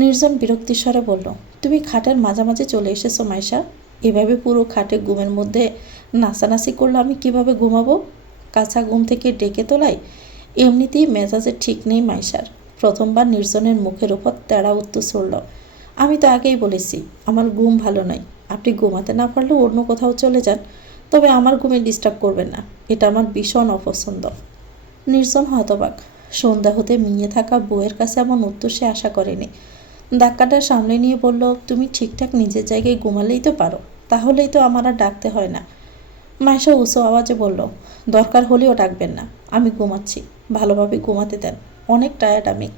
নির্জন বিরক্তির স্বরে বলল, তুমি খাটের মাঝামাঝি চলে এসেছো মায়েশা। এভাবে পুরো খাটে ঘুমের মধ্যে নাচানাচি করলে আমি কিভাবে ঘুমাবো? কাঁচা ঘুম থেকে ডেকে তোলাই। এমনিতেই মেজাজে ঠিক নেই মায়েশার। প্রথমবার নির্জনের মুখের উপর তেড়া উত্তর চড়ল। আমি তো আগেই বলেছি আমার ঘুম ভালো নয়। আপনি ঘুমাতে না পারলেও অন্য কোথাও চলে যান, তবে আমার ঘুমে ডিস্টার্ব করবেন না। এটা আমার ভীষণ অপছন্দ। নির্জন হতবাক। সন্ধ্যা হতে মিয়ে থাকা বউয়ের কাছে এমন উত্তর সে আশা করেনি। ধাক্কাটা সামলে নিয়ে বলল, তুমি ঠিকঠাক নিজের জায়গায় ঘুমালেই তো পারো, তাহলেই তো আমার আর ডাকতে হয় না। মায়েশা উঁচু আওয়াজে বলল, দরকার হলেও ডাকবেন না, আমি ঘুমাচ্ছি, ভালোভাবে ঘুমাতে দেন, অনেক টায়ার্ড আমি।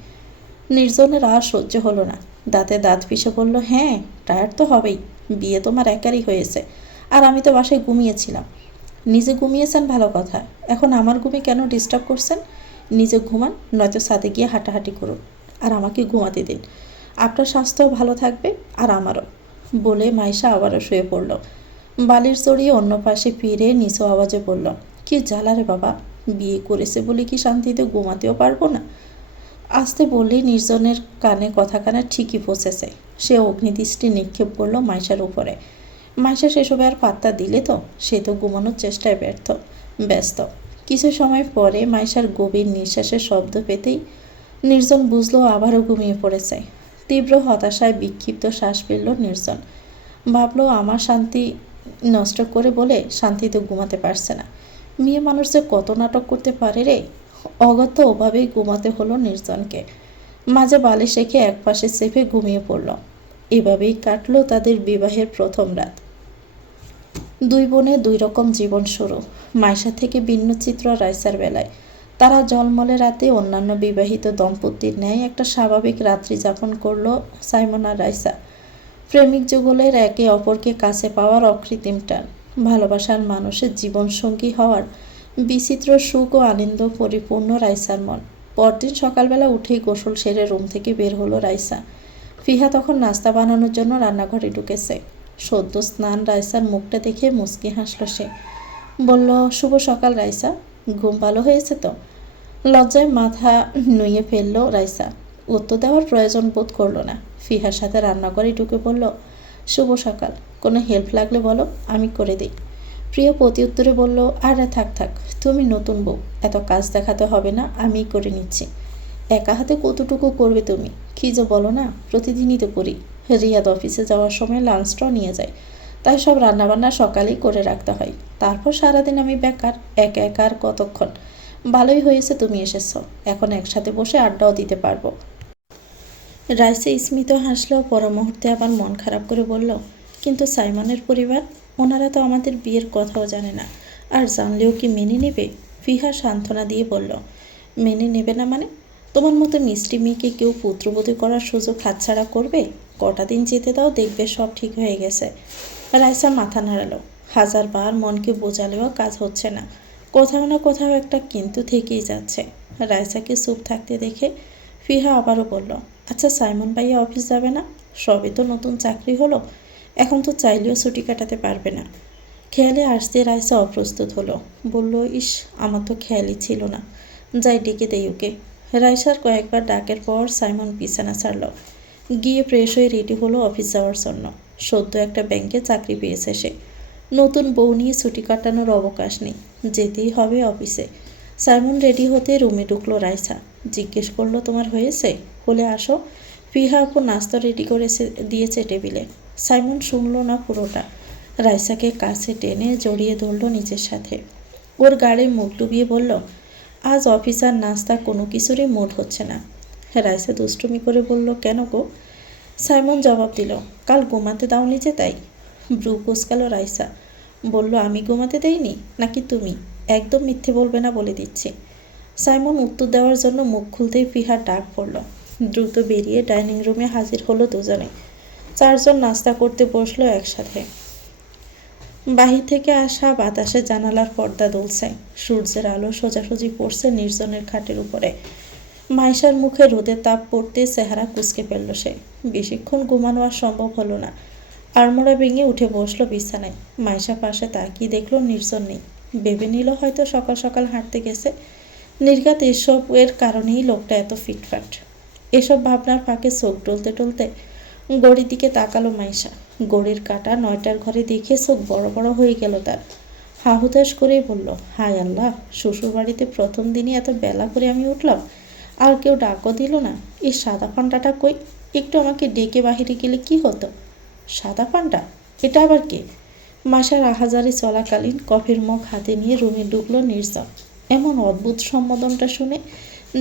নির্জনের আর সহ্য হলো না। দাঁতে দাঁত পিষে বলল, হ্যাঁ টায়ার্ড তো হবেই, বিয়ে তোমার একারই হয়েছে, আর আমি তো বাসায় ঘুমিয়েছিলাম। নিজে ঘুমিয়েছেন ভালো কথা, এখন আমার ঘুমে কেন ডিস্টার্ব করছেন? নিজে ঘুমান, নয়তো ছাদে গিয়ে হাঁটাহাঁটি করুন, আর আমাকে ঘুমাতে দিন। আপনার স্বাস্থ্যও ভালো থাকবে আর আমারও। বলে মায়েশা আবারও শুয়ে পড়ল। বালির জড়িয়ে অন্য পাশে ফিরে নিচু আওয়াজে বলল, কি জ্বালা রে বাবা, বিয়ে করেছে বলে কি শান্তিতে ঘুমাতেও পারবো না? আসতে বললেই নির্জনের কানে ঠিকই পৌঁছেছে। সে অগ্নিদৃষ্টি নিক্ষেপ করল মায়েশার উপরে। মাইশা সেসবে আর পাত্তা দিলে তো, সে তো ঘুমানোর চেষ্টায় ব্যস্ত। কিছু সময় পরে মাইশার গভীর নিঃশ্বাসের শব্দ পেতেই নির্জন বুঝলো আবারও ঘুমিয়ে পড়েছে। তীব্র হতাশায় বিক্ষিপ্ত শ্বাস ফেলল নির্জন। ভাবলো আমার শান্তি নষ্ট করে বলে শান্তিতে ঘুমাতে পারছে না। মেয়ে মানুষ যে কত নাটক করতে পারে রে। অগত্য ওভাবেই ঘুমাতে হলো নির্জনকে। মাঝে বালিশ রেখে একপাশে চেপে ঘুমিয়ে পড়ল। এভাবেই কাটলো তাদের বিবাহের প্রথম রাত। দুই বোনে দুই রকম জীবন শুরু। মাইশা থেকে ভিন্ন চিত্র রাইসার বেলায়। তারা জলমলে রাতে অন্যান্য বিবাহিত দম্পতির ন্যায় একটা স্বাভাবিক রাত্রি যাপন করল সাইমন আর রাইসা। প্রেমিক যুগলের একে অপরকে কাছে পাওয়ার অকৃত্রিম টান, ভালোবাসার মানুষের জীবনসঙ্গী হওয়ার বিচিত্র সুখ ও আনন্দ পরিপূর্ণ রাইসার মন। পরদিন সকালবেলা উঠেই গোসল সেরে রুম থেকে বের হলো রাইসা। ফিহা তখন নাস্তা বানানোর জন্য রান্নাঘরে ঢুকেছে। সদ্য স্নান রাইসার মুখটা দেখে মুচকি হাসল সে। বলল, শুভ সকাল রাইসা, ঘুম ভালো হয়েছে তো? লজ্জায় মাথা নুয়ে ফেলল রাইসা। উত্তর দেওয়ার প্রয়োজন বোধ করল না। ফিহার সাথে রান্নাঘরে ঢুকে বলল, শুভ সকাল, কোনো হেল্প লাগলে বলো, আমি করে দিই। প্রিয় প্রতি উত্তরে বলল, আরে থাক থাক, তুমি নতুন বউ, এত কাজ দেখাতে হবে না, আমিই করে নিচ্ছি। একা হাতে কতটুকু করবে তুমি? কী যে বলো না, প্রতিদিনই তো করি। রিয়াদ অফিসে যাওয়ার সময় লাঞ্চটাও নিয়ে যায়, তাই সব রান্নাবান্না সকালেই করে রাখতে হয়। তারপর সারাদিন আমি বেকার, একা একা আর কতক্ষণ। ভালোই হয়েছে তুমি এসেছো, এখন একসাথে বসে আড্ডাও দিতে পারবো। রাইসা স্মিত হাসলো, পর মুহূর্তে আবার মন খারাপ করে বলল, কিন্তু সাইমনের পরিবার, ওনারা তো আমাদের বিয়ের কথাও জানে না, আর জানলেও কি মেনে নেবে? ফিহা সান্ত্বনা দিয়ে বলল, মেনে নেবে না মানে? তোমার মতো মিষ্টি মেয়েকে কেউ পুত্রবধূ করার সুযোগ হাতছাড়া করবে? কটা দিন যেতে দাও, দেখবে সব ঠিক হয়ে গেছে। রাইসা মাথা নাড়ালো। হাজারবার মনকে বোঝালেও কাজ হচ্ছে না। কোথাও না কোথাও একটা কিন্তু থেকেই যাচ্ছে। রাইসাকে চুপ থাকতে দেখে ফিহা আবারও বলল, আচ্ছা সাইমন ভাইয়া অফিস যাবে না? সবে তো নতুন চাকরি হলো, এখন তো চাইলেও ছুটি কাটাতে পারবে না। খেয়ালে আসতে রাইসা অপ্রস্তুত হলো। বলল, ইস, আমার তো খেয়ালই ছিল না, যাই ডেকে দেই ওকে। রাইসার কয়েকবার ডাকের পর সাইমন বিছানা ছাড়ল। গিয়ে ফ্রেশ হয়ে রেডি হলো অফিস যাওয়ার জন্য। সদ্য একটা ব্যাংকে চাকরি পেয়েছে সে। নতুন বউ নিয়ে ছুটি কাটানোর অবকাশ নেই, যেতেই হবে অফিসে। সাইমন রেডি হতে রুমে ঢুকলো রাইসা। জিজ্ঞেস করলো, তোমার হয়েছে? হলে আসো। ফিহা আপু নাস্তা রেডি করে দিয়েছে টেবিলে। সাইমন শুনল না পুরোটা। রাইসাকে কাছে টেনে জড়িয়ে ধরল নিজের সাথে। ওর গাড়ি মুখ ডুবিয়ে বলল, আজ অফিস আর নাস্তা কোনো কিছুরই মুড হচ্ছে না। রাইসা দুষ্টুমি করে বলল, কেন গো? সাইমন জবাব দিল, কাল ঘুমাতে দাওনি যে তাই। ব্রু কুচকালো রাইসা। বলল, আমি ঘুমাতে দেইনি নাকি তুমি? একদম মিথ্যে বলবে না বলে দিচ্ছি। সাইমন উত্তর দেওয়ার জন্য মুখ খুলতেই ফিহার ডাক পড়ল। দ্রুত বেরিয়ে ডাইনিং রুমে হাজির হলো দুজনে। চারজন নাস্তা করতে বসলো একসাথে। বাহির থেকে আসা বাতাসে জানালার পর্দা দুলছে। সূর্যের আলো সোজাসুজি পড়ছে নির্জনের খাটের উপরে। মাইশার মুখে রোদের তাপ পড়তে চেহারা কুঁচকে ফেলল সে। বেশিক্ষণ ঘুমানো আর সম্ভব হলো না। আড়মোড়া ভেঙে উঠে বসলো বিছানায়। মাইশা পাশে তাকিয়ে দেখলো নির্জন নেই। ভেবে নিল হয়তো সকাল সকাল হাঁটতে গেছে। নির্ঘাত এসবের কারণেই লোকটা এত ফিটফাট। এসব ভাবনার ফাঁকে চোখ টলতে টলতে ঘড়ির দিকে তাকালো মাইশা। ঘড়ির কাঁটা 9টার ঘরে দেখে চোখ বড় বড় হয়ে গেল তার। হাহুতাশ করেই বলল, হায় আল্লাহ, শ্বশুর বাড়িতে প্রথম দিনই এত বেলা করে আমি উঠলাম, আর কেউ ডাকও দিল না। এই সাদা পান্ডাটা কই? একটু আমাকে ডেকে বাহিরে গেলে কি হতো? সাদা পান্ডা? এটা আবার কে? মাসার আহাজারি চলাকালীন কফির মগ হাতে নিয়ে রুমে ঢুকলো নির্জন। এমন অদ্ভুত সম্বোধনটা শুনে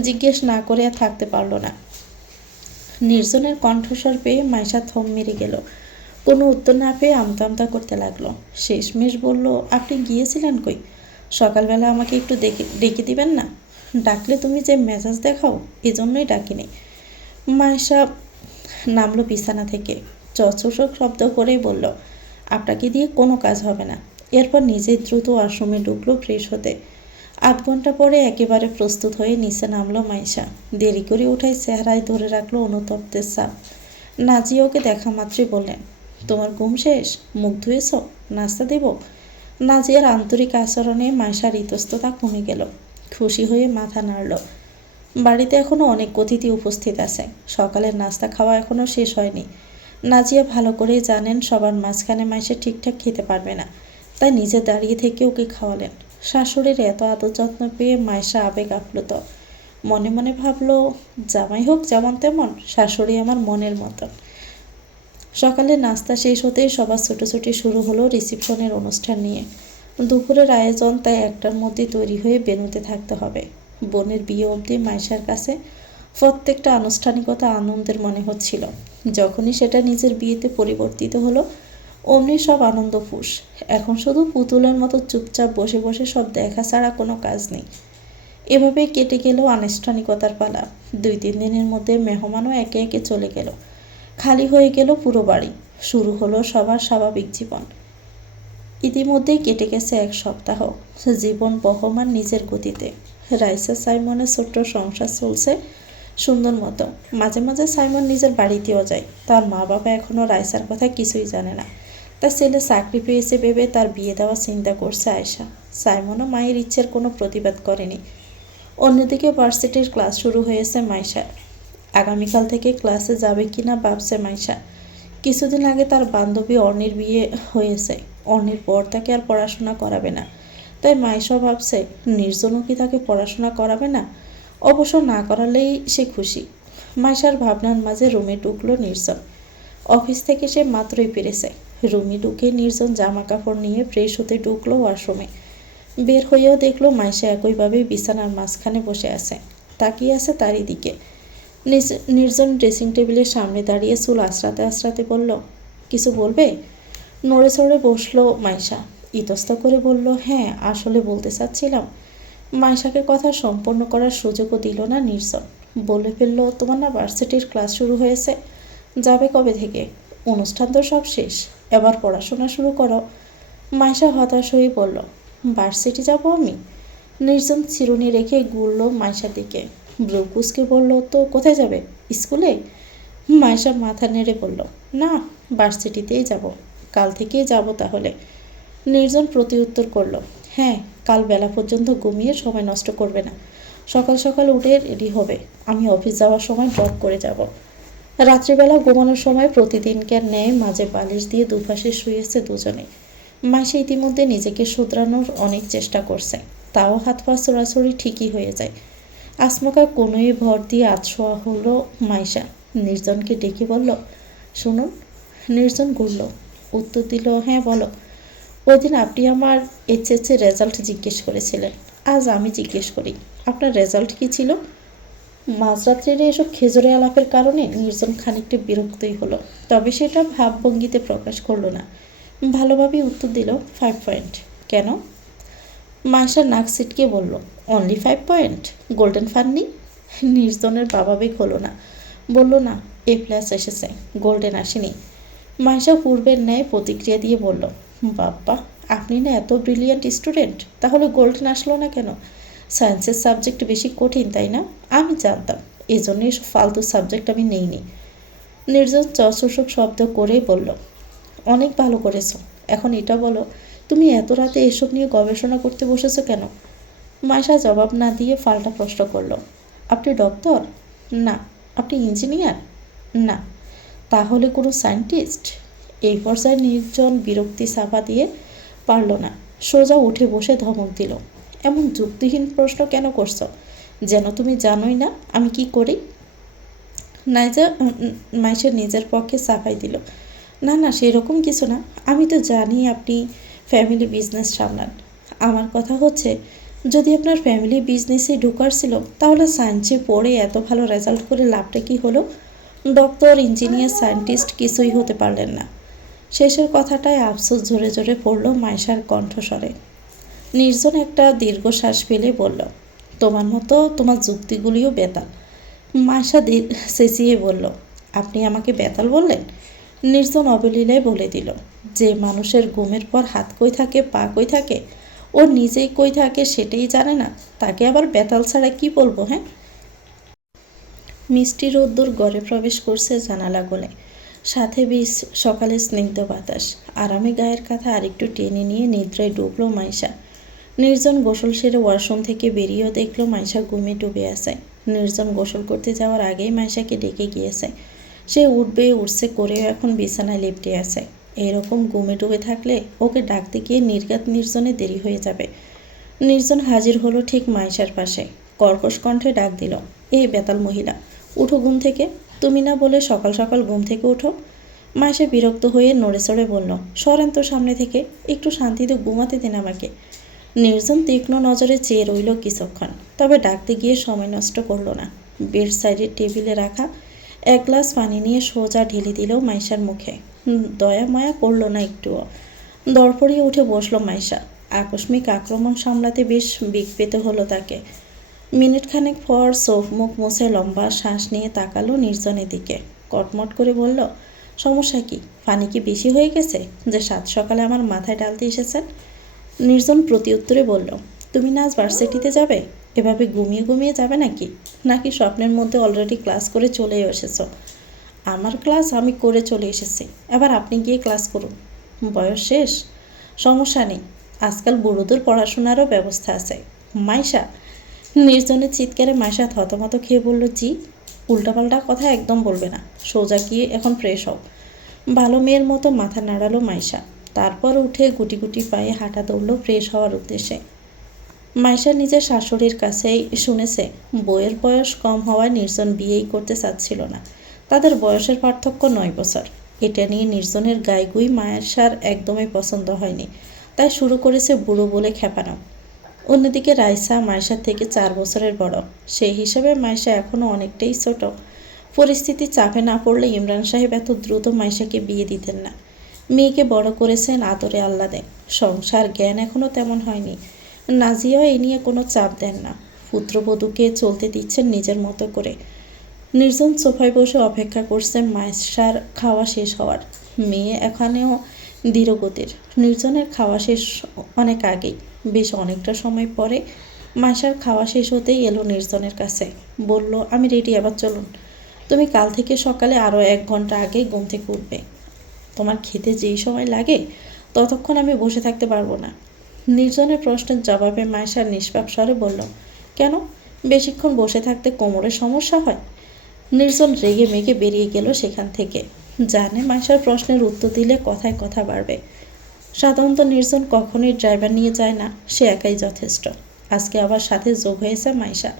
জিজ্ঞেস না করে আর থাকতে পারল না। নির্জনের কণ্ঠস্বর পেয়ে মাইশা থম মেরে গেল। কোনো উত্তর না পেয়ে আমতা আমতা করতে লাগলো। শেষমেশ বলল, আপনি গিয়েছিলেন কই? সকালবেলা আমাকে একটু ডেকে দিবেন না? ডাকলে তুমি যে মেজাজ দেখাও, এজন্যই ডাকিনি। মাইশা নামলো বিছানা থেকে। চচোষক শব্দ করেই বলল, আপনাকে দিয়ে কোনো কাজ হবে না। এরপর নিজেই দ্রুত ওয়াশরুমে ঢুকলো ফ্রেশ হতে। আধ ঘন্টা পরে একেবারে প্রস্তুত হয়ে নিচে নামলো মাইশা। দেরি করে ওঠায় চেহারায় ধরে রাখলো অনুতপ্তের ছাপ। নাজিয়া ওকে দেখা মাত্রই বললেন, তোমার ঘুম শেষ? মুখ ধুয়েছ? নাস্তা দেব? নাজিয়ার আন্তরিক আচরণে মাইশার ইতস্ততা কমে গেল। খুশি হয়ে মাথা নাড়ল। বাড়িতে এখনও অনেক অতিথি উপস্থিত আছে। সকালের নাস্তা খাওয়া এখনও শেষ হয়নি। নাজিয়া ভালো করেই জানেন সবার মাঝখানে মাইশা ঠিকঠাক খেতে পারবে না, তাই নিজে দাঁড়িয়ে থেকে ওকে খাওয়ালেন। শাশুড়ির এত আদর যত্ন পেয়ে মাইশা আবেগ আপ্লুত। মনে মনে ভাবলো, জামাই হোক যেমন তেমন, শাশুড়ি আমার মনের মতন। সকালে নাস্তা শেষ হতেই সবার ছুটোছুটি শুরু হলো রিসিপশনের অনুষ্ঠান নিয়ে। দুপুরের আয়োজন তাই একটার মধ্যে তৈরি হয়ে বেরোতে থাকতে হবে। বোনের বিয়ে অবধি মাইশার কাছে প্রত্যেকটা আনুষ্ঠানিকতা আনন্দের মনে হচ্ছিল। যখনই সেটা নিজের বিয়েতে পরিবর্তিত হলো, অমনি সব আনন্দ ফুস। এখন শুধু পুতুলের মতো চুপচাপ বসে বসে সব দেখা ছাড়া কোনো কাজ নেই। এভাবেই কেটে গেল আনুষ্ঠানিকতার পালা। 2-3 দিনের মধ্যে মেহমানও একে একে চলে গেল। খালি হয়ে গেল পুরো বাড়ি। শুরু হলো সবার স্বাভাবিক জীবন। ইতিমধ্যেই কেটে গেছে 1 সপ্তাহ। জীবন বহমান নিজের গতিতে। রাইসা সাইমনের ছোট্ট সংসার চলছে সুন্দর মতো। মাঝে মাঝে সাইমন নিজের বাড়িতেও যায়। তার মা বাবা এখনও রাইসার কথা কিছুই জানে না। তার ছেলে চাকরি পেয়েছে ভেবে তার বিয়ে দেওয়ার চিন্তা করছে আয়শা। সাইমনও মায়ের ইচ্ছের কোনো প্রতিবাদ করেনি। অন্যদিকে ভার্সিটির ক্লাস শুরু হয়েছে মাইশার। আগামীকাল থেকে ক্লাসে যাবে কিনা ভাবছে মাইশা। কিছুদিন আগে তার বান্ধবী অর্ণির বিয়ে হয়েছে। অর্ণির পর তাকে আর পড়াশোনা করাবে না। তাই মাইশা ভাবছে, নির্জনও কি তাকে পড়াশোনা করাবে না? অবশ্য না করালেই সে খুশি। মাইশার ভাবনার মাঝে রুমে ঢুকলো নির্জন। অফিস থেকে সে মাত্রই ফিরেছে। রুমে ঢুকে নির্জন জামা কাপড় নিয়ে ফ্রেশ হতে ঢুকলো ওয়াশরুমে। বের হয়েও দেখলো মাইশা একইভাবে বিছানার মাঝখানে বসে আছে, তাকিয়ে আছে তারই দিকে। নির্জন ড্রেসিং টেবিলের সামনে দাঁড়িয়ে চুল আঁচড়াতে আঁচড়াতে বলল, কিছু বলবে? নড়ে চড়ে বসলো মাইশা। ইতস্ত করে বলল, হ্যাঁ আসলে বলতে চাচ্ছিলাম। মাইশাকে কথা সম্পন্ন করার সুযোগও দিল না নির্জন। বলে ফেলল, তোমার না ভার্সিটির ক্লাস শুরু হয়েছে? যাবে কবে থেকে? অনুষ্ঠান তো সব শেষ, এবার পড়াশোনা শুরু করো। মাইশা হতাশ হয়ে বলল, ভার্সিটি যাব আমি? নির্জন চিরুনি রেখে ঘুরল মাইশার দিকে। ব্রুকুসকে বলল, তো কোথায় যাবে? স্কুলে? মাইশা মাথা নেড়ে বলল, না, ভার্সিটিতেই যাব। কাল থেকেই যাব তাহলে। নির্জন প্রতি উত্তর করল, হ্যাঁ, কাল বেলা পর্যন্ত ঘুমিয়ে সময় নষ্ট করবে না। সকাল সকাল উঠে রেডি হবে, আমি অফিস যাওয়ার সময় ড্রপ করে যাব। রাত্রিবেলা ঘুমানোর সময় প্রতিদিনকার ন্যায় মাঝে বালিশ দিয়ে দুপাশে শুয়েছে দুজনে। মাইশা ইতিমধ্যে নিজেকে শুধরানোর অনেক চেষ্টা করছে, তাও হাত পা চোরাচুরি ঠিকই হয়ে যায়। আসমকা কোনোই ভর দিয়ে আতশোয়া হলো মাইশা। নির্জনকে ডেকে বলল, শুনুন। নির্জন ঘুরল, উত্তর দিল, হ্যাঁ বলো। ওই দিন আপনি আমার এইচএসের রেজাল্ট জিজ্ঞেস করেছিলেন, আজ আমি জিজ্ঞেস করি, আপনার রেজাল্ট কী ছিল? মাঝরাত্রির এসব খেজুরে আলাপের কারণে নির্জন খানিকটা বিরক্তই হলো, তবে সেটা ভাবভঙ্গিতে প্রকাশ করলো না। ভালোভাবেই উত্তর দিল, 5 পয়েন্ট। কেন? মাইশা নাক সিটকে বলল, অনলি 5 পয়েন্ট? গোল্ডেন ফান নেই? নির্জনের ভাবাবেগ হলো না, বলল, না, A+ এসেছে, গোল্ডেন আসেনি। মাইশা পূর্বের ন্যায় প্রতিক্রিয়া দিয়ে বলল, বাপ্পা, আপনি না এত ব্রিলিয়ান্ট স্টুডেন্ট, তাহলে গোল্ডেন আসলো না কেন? সায়েন্সের সাবজেক্ট বেশি কঠিন, তাই না? আমি জানতাম, এই জন্য এসব ফালতু সাবজেক্ট আমি নেইনি। নির্জন চশোষক শব্দ করেই বলল, অনেক ভালো করেছো। এখন এটা বলো, তুমি এত রাতে এসব নিয়ে গবেষণা করতে বসেছো কেন? মাইশা জবাব না দিয়ে পাল্টা প্রশ্ন করল, আপনি ডক্টর? না। আপনি ইঞ্জিনিয়ার? না। তাহলে কোনো সায়েন্টিস্ট? এই পর্যায়ে নির্জন বিরক্তি চাপা দিয়ে পারল না, সোজা উঠে বসে ধমক দিল, এমন যুক্তিহীন প্রশ্ন কেন করছো? যেন তুমি জানোই না আমি কি করি। মাইশা নিজের পক্ষে সাফাই দিল, না না, সেরকম কিছু না। আমি তো জানি আপনি ফ্যামিলি বিজনেস সামলান। আমার কথা হচ্ছে, যদি আপনার ফ্যামিলি বিজনেসে ঢোকার ছিল, তাহলে সায়েন্সে পড়ে এত ভালো রেজাল্ট করে লাভটা কি হলো? ডক্টর, ইঞ্জিনিয়ার, সায়েন্টিস্ট কিছুই হতে পারলেন না। শেষের কথাটায় আফসোস জোরে জোরে পড়ল মাইশার কণ্ঠস্বরে। নির্জন একটা দীর্ঘশ্বাস ফেলে বলল, তোমার মতো তোমার যুক্তিগুলিও বেতাল। মাইশা চেঁচিয়ে বলল, আপনি আমাকে বেতাল বললেন? নির্জন অবলীলায় বলে দিল, যে মানুষের ঘুমের পর হাত কই থাকে, পা কই থাকে, ও নিজেই কই থাকে সেটাই জানে না, তাকে আবার বেতাল ছাড়া কি বলবো? হ্যাঁ। মিষ্টি রোদ্দুর ঘরে প্রবেশ করছে জানালা গলে, সাথে সকালে স্নিগ্ধ বাতাস। আরামে গায়ের কাঁথা আরেকটু টেনে নিয়ে নিদ্রায় ডুবলো মাইশা। নির্জন গোসল সেরে ওয়াশরুম থেকে বেরিয়েও দেখলো মাইশা ঘুমে ডুবে আছে। নির্জন গোসল করতে যাওয়ার আগেই মাইশাকে ডেকে গিয়েছে। সে উঠছে করেও এখন বিছানায় লেপ্টে আছে। এরকম ঘুমে ডুবে থাকলে ওকে ডাকতে গিয়ে নির্ঘাত নির্জনে দেরি হয়ে যাবে। নির্জন হাজির হলো ঠিক মাইশার পাশে। কর্কশ কণ্ঠে ডাক দিল, এই বেতাল মহিলা, উঠো ঘুম থেকে। তুমি না বলে সকাল সকাল ঘুম থেকে ওঠো। মাইশা বিরক্ত হয়ে নড়ে চড়ে বলল, সরেন তো সামনে থেকে, একটু শান্তিতে ঘুমাতে দিন আমাকে। নির্জন তীক্ষ্ণ নজরে চেয়ে রইল কিছুক্ষণ, তবে ডাকতে গিয়ে সময় নষ্ট করল না। বেড সাইডের টেবিলে রাখা এক গ্লাস পানি নিয়ে সোজা ঢেলে দিল মাইশার মুখে। দয়া মায়া করল না একটুও। দরপড়িয়ে উঠে বসল মাইশা। আকস্মিক আক্রমণ সামলাতে বেশ বেগ পেতে হলো তাকে। মিনিট খানেক পর চোখ মুখ মুছে লম্বা শ্বাস নিয়ে তাকালো নির্জনের দিকে। কটমট করে বলল, সমস্যা কি? পানি কি বেশি হয়ে গেছে যে সাত সকালে আমার মাথায় ডালতে এসেছেন? নির্জন প্রতি উত্তরে বলল, তুমি না আজ ভার্সিটিতে যাবে? এভাবে ঘুমিয়ে ঘুমিয়ে যাবে নাকি স্বপ্নের মধ্যে অলরেডি ক্লাস করে চলে এসেছো? আমার ক্লাস আমি করে চলে এসেছি, এবার আপনি গিয়ে ক্লাস করুন। বয়স শেষ, সমস্যা নেই, আজকাল বুড়োদের পড়াশোনারও ব্যবস্থা আছে। মাইশা! নির্জনের চিৎকারে মাইশা থতমত খেয়ে বলল, জি। উল্টাপাল্টা কথা একদম বলবে না, সোজা গিয়ে এখন ফ্রেশ হও। ভালো মেয়ের মতো মাথা নাড়ালো মাইশা। তারপর উঠে গুটি গুটি পায়ে হাঁটা দৌড়ল ফ্রেশ হওয়ার উদ্দেশ্যে। মাইশা নিজের শাশুড়ির কাছেই শুনেছে বউয়ের বয়স কম হওয়ায় নির্জন বিয়েই করতে চাচ্ছিল না। তাদের বয়সের পার্থক্য 9 বছর। এটা নিয়ে নির্জনের গাইগুই মায়েশার একদমই পছন্দ হয়নি, তাই শুরু করেছে বুড়ো বলে খেপানো। অন্যদিকে রাইসা মাইশার থেকে 4 বছরের বড়। সেই হিসেবে মাইশা এখনও অনেকটাই ছোট। পরিস্থিতি চাপে না পড়লে ইমরান সাহেব এত দ্রুত মাইশাকে বিয়ে দিতেন না। মেয়েকে বড় করেছেন আদরে আহ্লাদে। সংসার জ্ঞান এখনও তেমন হয়নি। নাজিয়াও এ নিয়ে কোনো চাপ দেন না। পুত্রবধূকে চলতে দিচ্ছেন নিজের মতো করে। নির্জন সোফায় বসে অপেক্ষা করছে মাইশার খাওয়া শেষ হওয়ার। মেয়ে এখানেও ধীরগতির। নির্জনের খাওয়া শেষ অনেক আগেই। বেশ অনেকটা সময় পরে মাইশার খাওয়া শেষ হতেই এলো নির্জনের কাছে। বলল, আমি রেডি, আবার চলুন। তুমি কাল থেকে সকালে আরও 1 ঘন্টা আগে ঘুম থেকে উঠবে। তোমার খেতে যেই সময় লাগে ততক্ষণ আমি বসে থাকতে পারবো না। নির্জনের প্রশ্নের জবাবে মাইশা নিষ্পাপ স্বরে বলল, কেন? বেশিক্ষণ বসে থাকতে কোমরের সমস্যা হয়? নির্জন রেগে মেগে বেরিয়ে গেল সেখান থেকে। জানে মাইশার প্রশ্নের উত্তর দিলে কথায় কথা বাড়বে। সাধারণত নির্জন কখনোই ড্রাইভার নিয়ে যায় না, সে একাই যথেষ্ট। আজকে আবার সাথে যোগ হয়েছে মাইশা।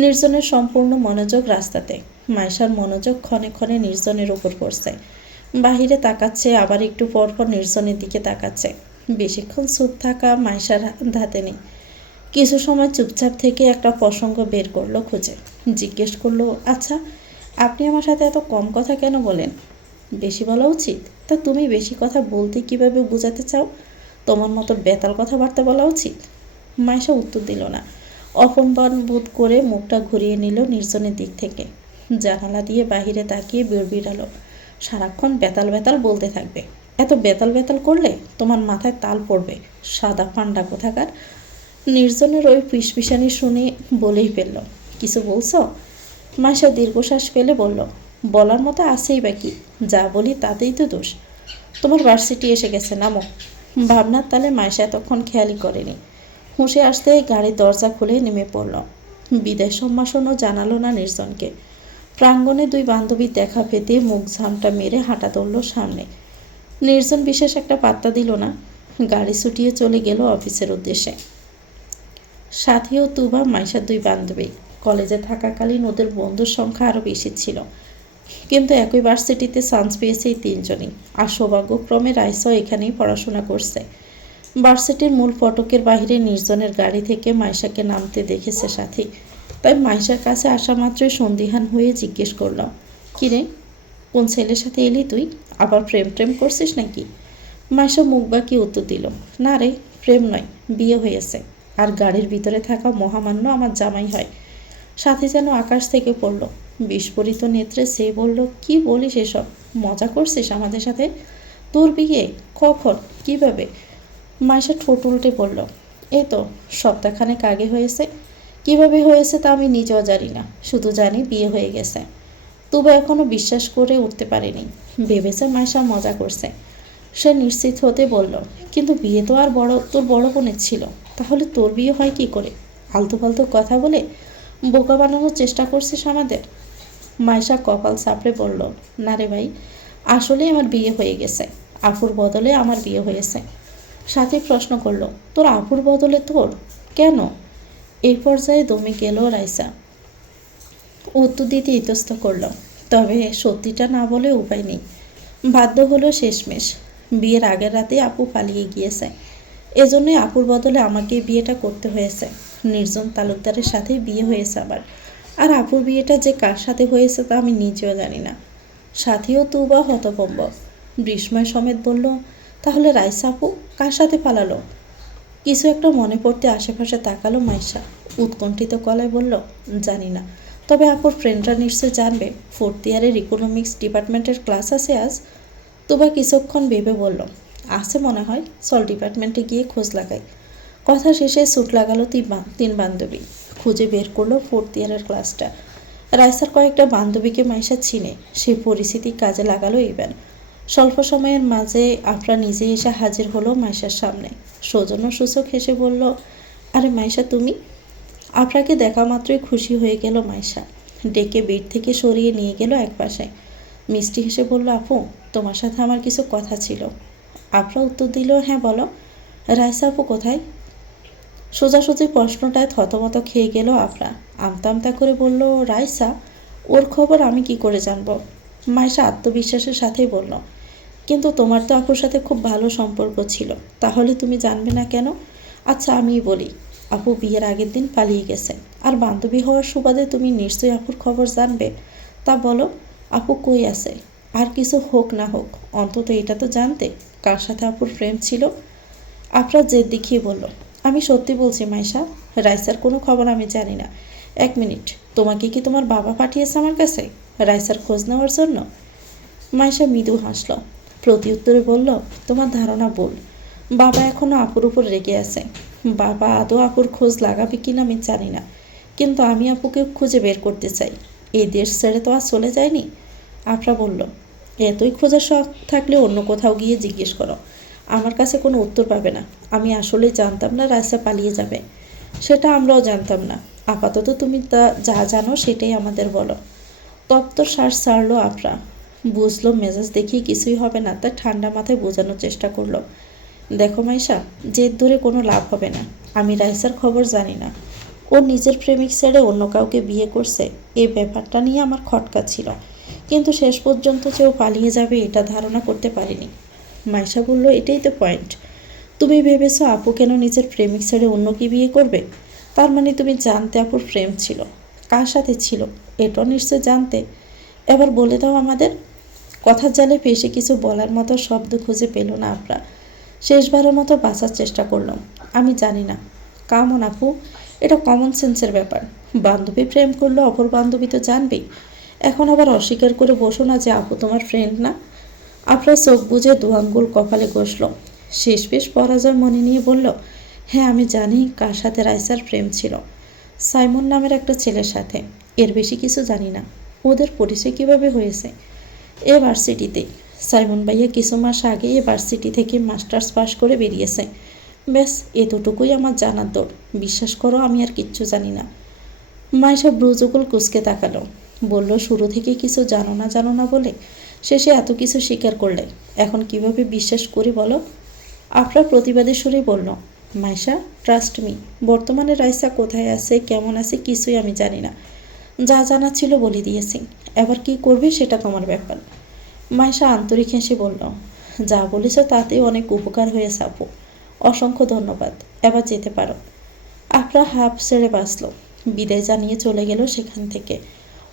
নির্জনের সম্পূর্ণ মনোযোগ রাস্তাতে। মাইশার মনোযোগ ক্ষণে ক্ষণে নির্জনের উপর পড়ছে। বাহিরে তাকাচ্ছে, আবার একটু পর পর নির্জনের দিকে তাকাচ্ছে। বেশিক্ষণ চুপ থাকা মাইশার ধাতে নেই। কিছু সময় চুপচাপ থেকে একটা প্রসঙ্গ বের করলো খুঁজে। জিজ্ঞেস করলো, আচ্ছা আপনি আমার সাথে এত কম কথা কেন বলেন? বেশি বলা উচিত? তা তুমি বেশি কথা বলতে কিভাবে বোঝাতে চাও? তোমার মতো বেতাল কথাবার্তা বলা উচিত? মাইশা উত্তর দিল না। অপমান বোধ করে মুখটা ঘুরিয়ে নিল নির্জনের দিক থেকে। জানালা দিয়ে বাহিরে তাকিয়ে বিড়বিড়ালো, সারাক্ষণ বেতাল বেতাল বলতে থাকবে। এত বেতাল বেতাল করলে তোমার মাথায় তাল পড়বে, সাদা পান্ডা কোথাকার। নির্জনের ওই ফিসফিসানি শুনে বলেই ফেলল, কিছু বলছো? মাইশা দীর্ঘশ্বাস ফেলে বলল, বলার মতো আছেই বা কি, যা বলি তাতেই তো দোষ। তোমার ভার্সিটি এসে গেছে, নামো। ভাবনার তালে মাইশা এতক্ষণ খেয়ালই করেনি। হুঁশে আসতে গাড়ির দরজা খুলে নেমে পড়ল। বিদায় সম্ভাষণও জানালো না নির্জনকে। প্রাঙ্গণে 2 বান্ধবীর দেখা পেতে মুখ ঝামটা মেরে হাঁটা ধরল সামনে। নির্জন বিশেষ একটা পাত্তা দিল না। গাড়ি ছুটিয়ে চলে গেল অফিসের উদ্দেশ্যে। সাথীও তুবা মাইশার 2 বান্ধবী। কলেজে থাকাকালীন ওদের বন্ধুর সংখ্যা আরও বেশি ছিল, কিন্তু একই ভার্সিটিতে চান্স পেয়েছে এই 3 জনই। আর সৌভাগ্যক্রমে রাইসাও এখানেই পড়াশোনা করছে। ভার্সিটির মূল ফটকের বাইরে নির্জনের গাড়ি থেকে মাইশাকে নামতে দেখেছে সাথী। তাই মাইশার কাছে আসা মাত্রই সন্দিহান হয়ে জিজ্ঞেস করলাম, কিরে, কোন ছেলের সাথে এলি তুই? আবার প্রেম করছিস নাকি? মাইশা মুখ বাঁকিয়ে উত্তর দিল, না রে, প্রেম নয়, বিয়ে হয়েছে। আর গাড়ির ভিতরে থাকা মহামান্য আমার জামাই হয়। সাথে যেন আকাশ থেকে পড়ল। বিস্ফোরিত নেত্রে সে বলল, কি বলিস এসব? মজা করছিস আমাদের সাথে? তোর বিয়ে কখন, কিভাবে? মাইশা ঠোঁট উল্টে বলল, এই তো সপ্তাহখানেক আগে হয়েছে। কিভাবে হয়েছে তা আমি নিজেও জানি না, শুধু জানি বিয়ে হয়ে গেছে। তবু এখনও বিশ্বাস করে উঠতে পারেনি। ভেবেছে মাইশা মজা করছে। সে নিশ্চিত হতে বলল, কিন্তু বিয়ে তো আর তোর বড় বোনের ছিল, তাহলে তোর বিয়ে হয় কি করে? আলতু ফালতু কথা বলে বোকা বানানোর চেষ্টা করছিস আমাদের। মাইশা কপাল চাপড়ে বলল, না রে ভাই, আসলে আমার বিয়ে হয়ে গেছে। আপুর বদলে আমার বিয়ে হয়েছে। সাথী প্রশ্ন করল, তোর আপুর বদলে তোর? কেন? এই পর্যায়ে দমে গেল রাইসা। উত্তর দিতে ইতস্ত করল, তবে সত্যিটা না বলে উপায় নেই। বাধ্য হলো শেষমেশ। বিয়ের আগের রাতে আপু পালিয়ে গিয়েছে, এজন্যই আপুর বদলে আমাকে বিয়েটা করতে হয়েছে। নির্জন তালুকদারের সাথে বিয়ে হয়েছে আবার। আর আপুর বিয়েটা যে কার সাথে হয়েছে তা আমি নিজেও জানি না। সাথীও তুবা হতভম্ব। বিস্ময় সমেত বলল, তাহলে রাইসা আপু কার সাথে পালালো? কিছু একটা মনে পড়তে আশেপাশে তাকালো মাইশা। উৎকণ্ঠিত গলায় বলল, জানি না, তবে আপুর ফ্রেন্ডরা নিশ্চয় জানবে। 4th ইয়ারের ইকোনমিক্স ডিপার্টমেন্টের ক্লাস আছে আজ। তুবা কিছুক্ষণ ভেবে বলল, আছে মনে হয়, চল ডিপার্টমেন্টে গিয়ে খোঁজ লাগাই। কথা শেষে ছুট লাগালো তিন বান্ধবী। খুঁজে বের করলো 4th ইয়ারের ক্লাসটা। রাইসার কয়েকটা বান্ধবীকে মাইশা চিনে, সেই পরিস্থিতি কাজে লাগালো ইভেন। স্বল্প সময়ের মাঝে আফরা নিজে এসে হাজির হলো মাইশার সামনে। সৌজন্য সূচক হেসে বলল, আরে মাইশা তুমি? আফরাকে দেখা মাত্রই খুশি হয়ে গেল মাইশা। ডেকে বেড থেকে সরিয়ে নিয়ে গেল একপাশে। মিষ্টি হেসে বলল, আপু তোমার সাথে আমার কিছু কথা ছিল। আফরা উত্তর দিল, হ্যাঁ বলো। রাইসা আপু কোথায়? সোজাসুজি প্রশ্নটায় থতমত খেয়ে গেল আফরা। আমতা আমতা করে বলল, রাইসা? ওর খবর আমি কি করে জানবো? মাইশা আত্মবিশ্বাসের সাথেই বলল, কিন্তু তোমার তো আপুর সাথে খুব ভালো সম্পর্ক ছিল, তাহলে তুমি জানবে না কেন? আচ্ছা আমিই বলি, আপু বিয়ের আগের দিন পালিয়ে গেছে। আর বান্ধবী হওয়ার সুবাদে তুমি নিশ্চয়ই আপুর খবর জানবে। তা বলো, আপু কই আছে? আর কিছু হোক না হোক, অন্তত এটা তো জানতে কার সাথে আপুর প্রেম ছিল। আফরা জেদ দেখিয়ে বলল, আমি সত্যি বলছি মাইশা, রাইসার কোনো খবর আমি জানি না। 1 মিনিট, তোমাকে কি তোমার বাবা পাঠিয়েছে আমার কাছে রাইসার খোঁজ নেওয়ার জন্য? মাইশা মৃদু হাসল। প্রতি উত্তরে বলল, তোমার ধারণা ভুল। বাবা এখনো আপুর উপর রেগে আছে। বাবা আদৌ আপুর খোঁজ লাগাবে কিনা আমি জানি না, কিন্তু আমি আপুকে খুঁজে বের করতে চাই। এই দেশ ছেড়ে তো আর চলে যায়নি। আফরা বলল, এতই খোঁজার শখ থাকলে অন্য কোথাও গিয়ে জিজ্ঞেস করো, আমার কাছে কোনো উত্তর পাবে না। আমি আসলেই জানতাম না রাইসা পালিয়ে যাবে। সেটা আমরাও জানতাম না। আপাতত তুমি যা জানো সেটাই আমাদের বলো। তপ্ত শ্বাস ছাড়লো আফরা। বুঝলো মেজাজ দেখিয়ে কিছুই হবে না, তাই ঠান্ডা মাথায় বোঝানোর চেষ্টা করলো, দেখো মাইশা, জেদ ধরে কোনো লাভ হবে না। আমি রাইসার খবর জানি না। ও নিজের প্রেমিক ছেড়ে অন্য কাউকে বিয়ে করছে, এই ব্যাপারটা নিয়ে আমার খটকা ছিল, কিন্তু শেষ পর্যন্ত যে ও পালিয়ে যাবে এটা ধারণা করতে পারিনি। মাইশা বলল, এটাই তো পয়েন্ট। তুমি ভেবেছো আপু কেন নিজের প্রেমিক ছেড়ে অন্য কি বিয়ে করবে? তার মানে তুমি জানতে আপুর প্রেম ছিল। কার সাথে ছিল এটাও নিশ্চয় জানতে। এবার বলে দাও আমাদের। কথার জালে ফেসে কিছু বলার মতো শব্দ খুঁজে পেল না আফরা। শেষবারের মতো বাঁচার চেষ্টা করলাম, আমি জানি না। কামন আপু, এটা কমন সেন্সের ব্যাপার। বান্ধবী প্রেম করলে অপর বান্ধবী তো জানবেই। এখন আবার অস্বীকার করে বসো না যে আপু তোমার ফ্রেন্ড না। আপনার চোখ বুঝে 2 আঙ্গুল কপালে ঘষল। শেষ পেশ পরাজয় মনে নিয়ে বলল, হ্যাঁ আমি জানি কার সাথে রাইসার প্রেম ছিল। সাইমন নামের একটা ছেলের সাথে। এর বেশি কিছু জানি না। ওদের পরিচয় কিভাবে হয়েছে? এ ভার্সিটিতেই। সাইমন ভাইয়া কিছু মাস আগে এ ভার্সিটি থেকে মাস্টার্স পাশ করে বেরিয়েছে। ব্যাস এতটুকুই আমার জানার দৌড়। বিশ্বাস করো আমি আর কিচ্ছু জানি না। মাইশা ব্রুজুকুল কুচকে তাকালো। বলল, শুরু থেকে কিছু জানো না বলে শেষে এত কিছু স্বীকার করলে এখন কিভাবে বিশ্বাস করি বলো? আফরা প্রতিবাদী সুরে বলল, মাইশা ট্রাস্ট মি, বর্তমানে রাইসা কোথায় আছে কেমন আছে কিছুই আমি জানি না। যা জানা ছিল বলে দিয়েছি, এবার কি করবে সেটা তোমার ব্যাপার। মাইশা আন্তরিক হেসে বলল, যা বলেছ তাতে অনেক উপকার হয়েছে আপু, অসংখ্য ধন্যবাদ। এবার যেতে পারো। আফরা হাফ ছেড়ে বাঁচল। বিদায় জানিয়ে চলে গেল সেখান থেকে।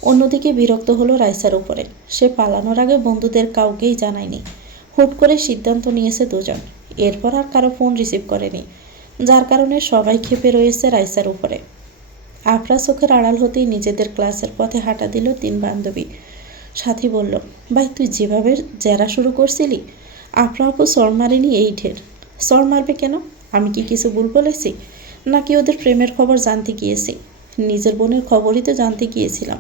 অন্যদিকে বিরক্ত হলো রাইসার উপরে। সে পালানোর আগে বন্ধুদের কাউকেই জানায়নি। হুট করে সিদ্ধান্ত নিয়েছে দুজন। এরপর আর কারো ফোন রিসিভ করেনি, যার কারণে সবাই ক্ষেপে রয়েছে রাইসার উপরে। আফরা চোখের আড়াল হতেই নিজেদের ক্লাসের পথে হাঁটা দিল 3 বান্ধবী। সাথী বলল, ভাই তুই যেভাবে জেরা শুরু করছিলি, আফরা আপু সর মারেনি এই ঢের। সর মারবে কেন? আমি কি কিছু ভুল বলেছি? নাকি ওদের প্রেমের খবর জানতে গিয়েছি? নিজের বোনের খবরই তো জানতে গিয়েছিলাম,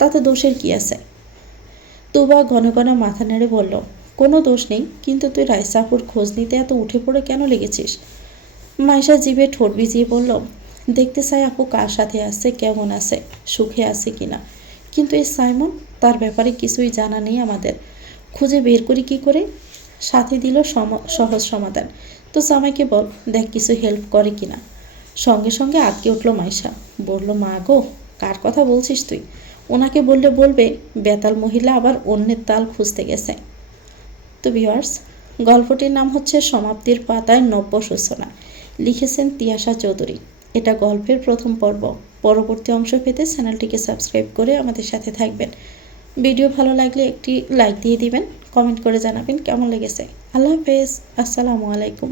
তাতে দোষের কি আছে? তুবা ঘন ঘন মাথা নেড়ে বলল, কোনো দোষ নেই, কিন্তু তুই রাইসা আপুর খোঁজ নিতে এত উঠে পড়ে কেন লেগেছিস? মাইশা জিভে ঠোঁট ভিজিয়ে বলল, দেখতে চাই আপু কার সাথে আছে, কেমন আছে, সুখে আছে কিনা। কিন্তু এই সাইমন, তার ব্যাপারে কিছুই জানা নেই আমাদের। খুঁজে বের করি কি করে? সাথে দিল সহজ সমাধান, তো জামাইকে বল, দেখ কিছু হেল্প করে কিনা। সঙ্গে সঙ্গে আটকে উঠল মাইশা, বলল, মা গো, কার কথা বলছিস তুই? ওনাকে বললে বলবে বেতাল মহিলা আবার অন্যের তাল খুঁজতে গেছে। তো ভিউয়ার্স, গল্পটির নাম হচ্ছে সমাপ্তির পাতায় নব্য সূচনা। লিখেছেন তিয়াশা চৌধুরী। এটা গল্পের প্রথম পর্ব। পরবর্তী অংশ পেতে চ্যানেলটিকে সাবস্ক্রাইব করে আমাদের সাথে থাকবেন। ভিডিও ভালো লাগলে একটি লাইক দিয়ে দিবেন, কমেন্ট করে জানাবেন কেমন লেগেছে। আল্লাহ হাফেজ, আসসালামু আলাইকুম।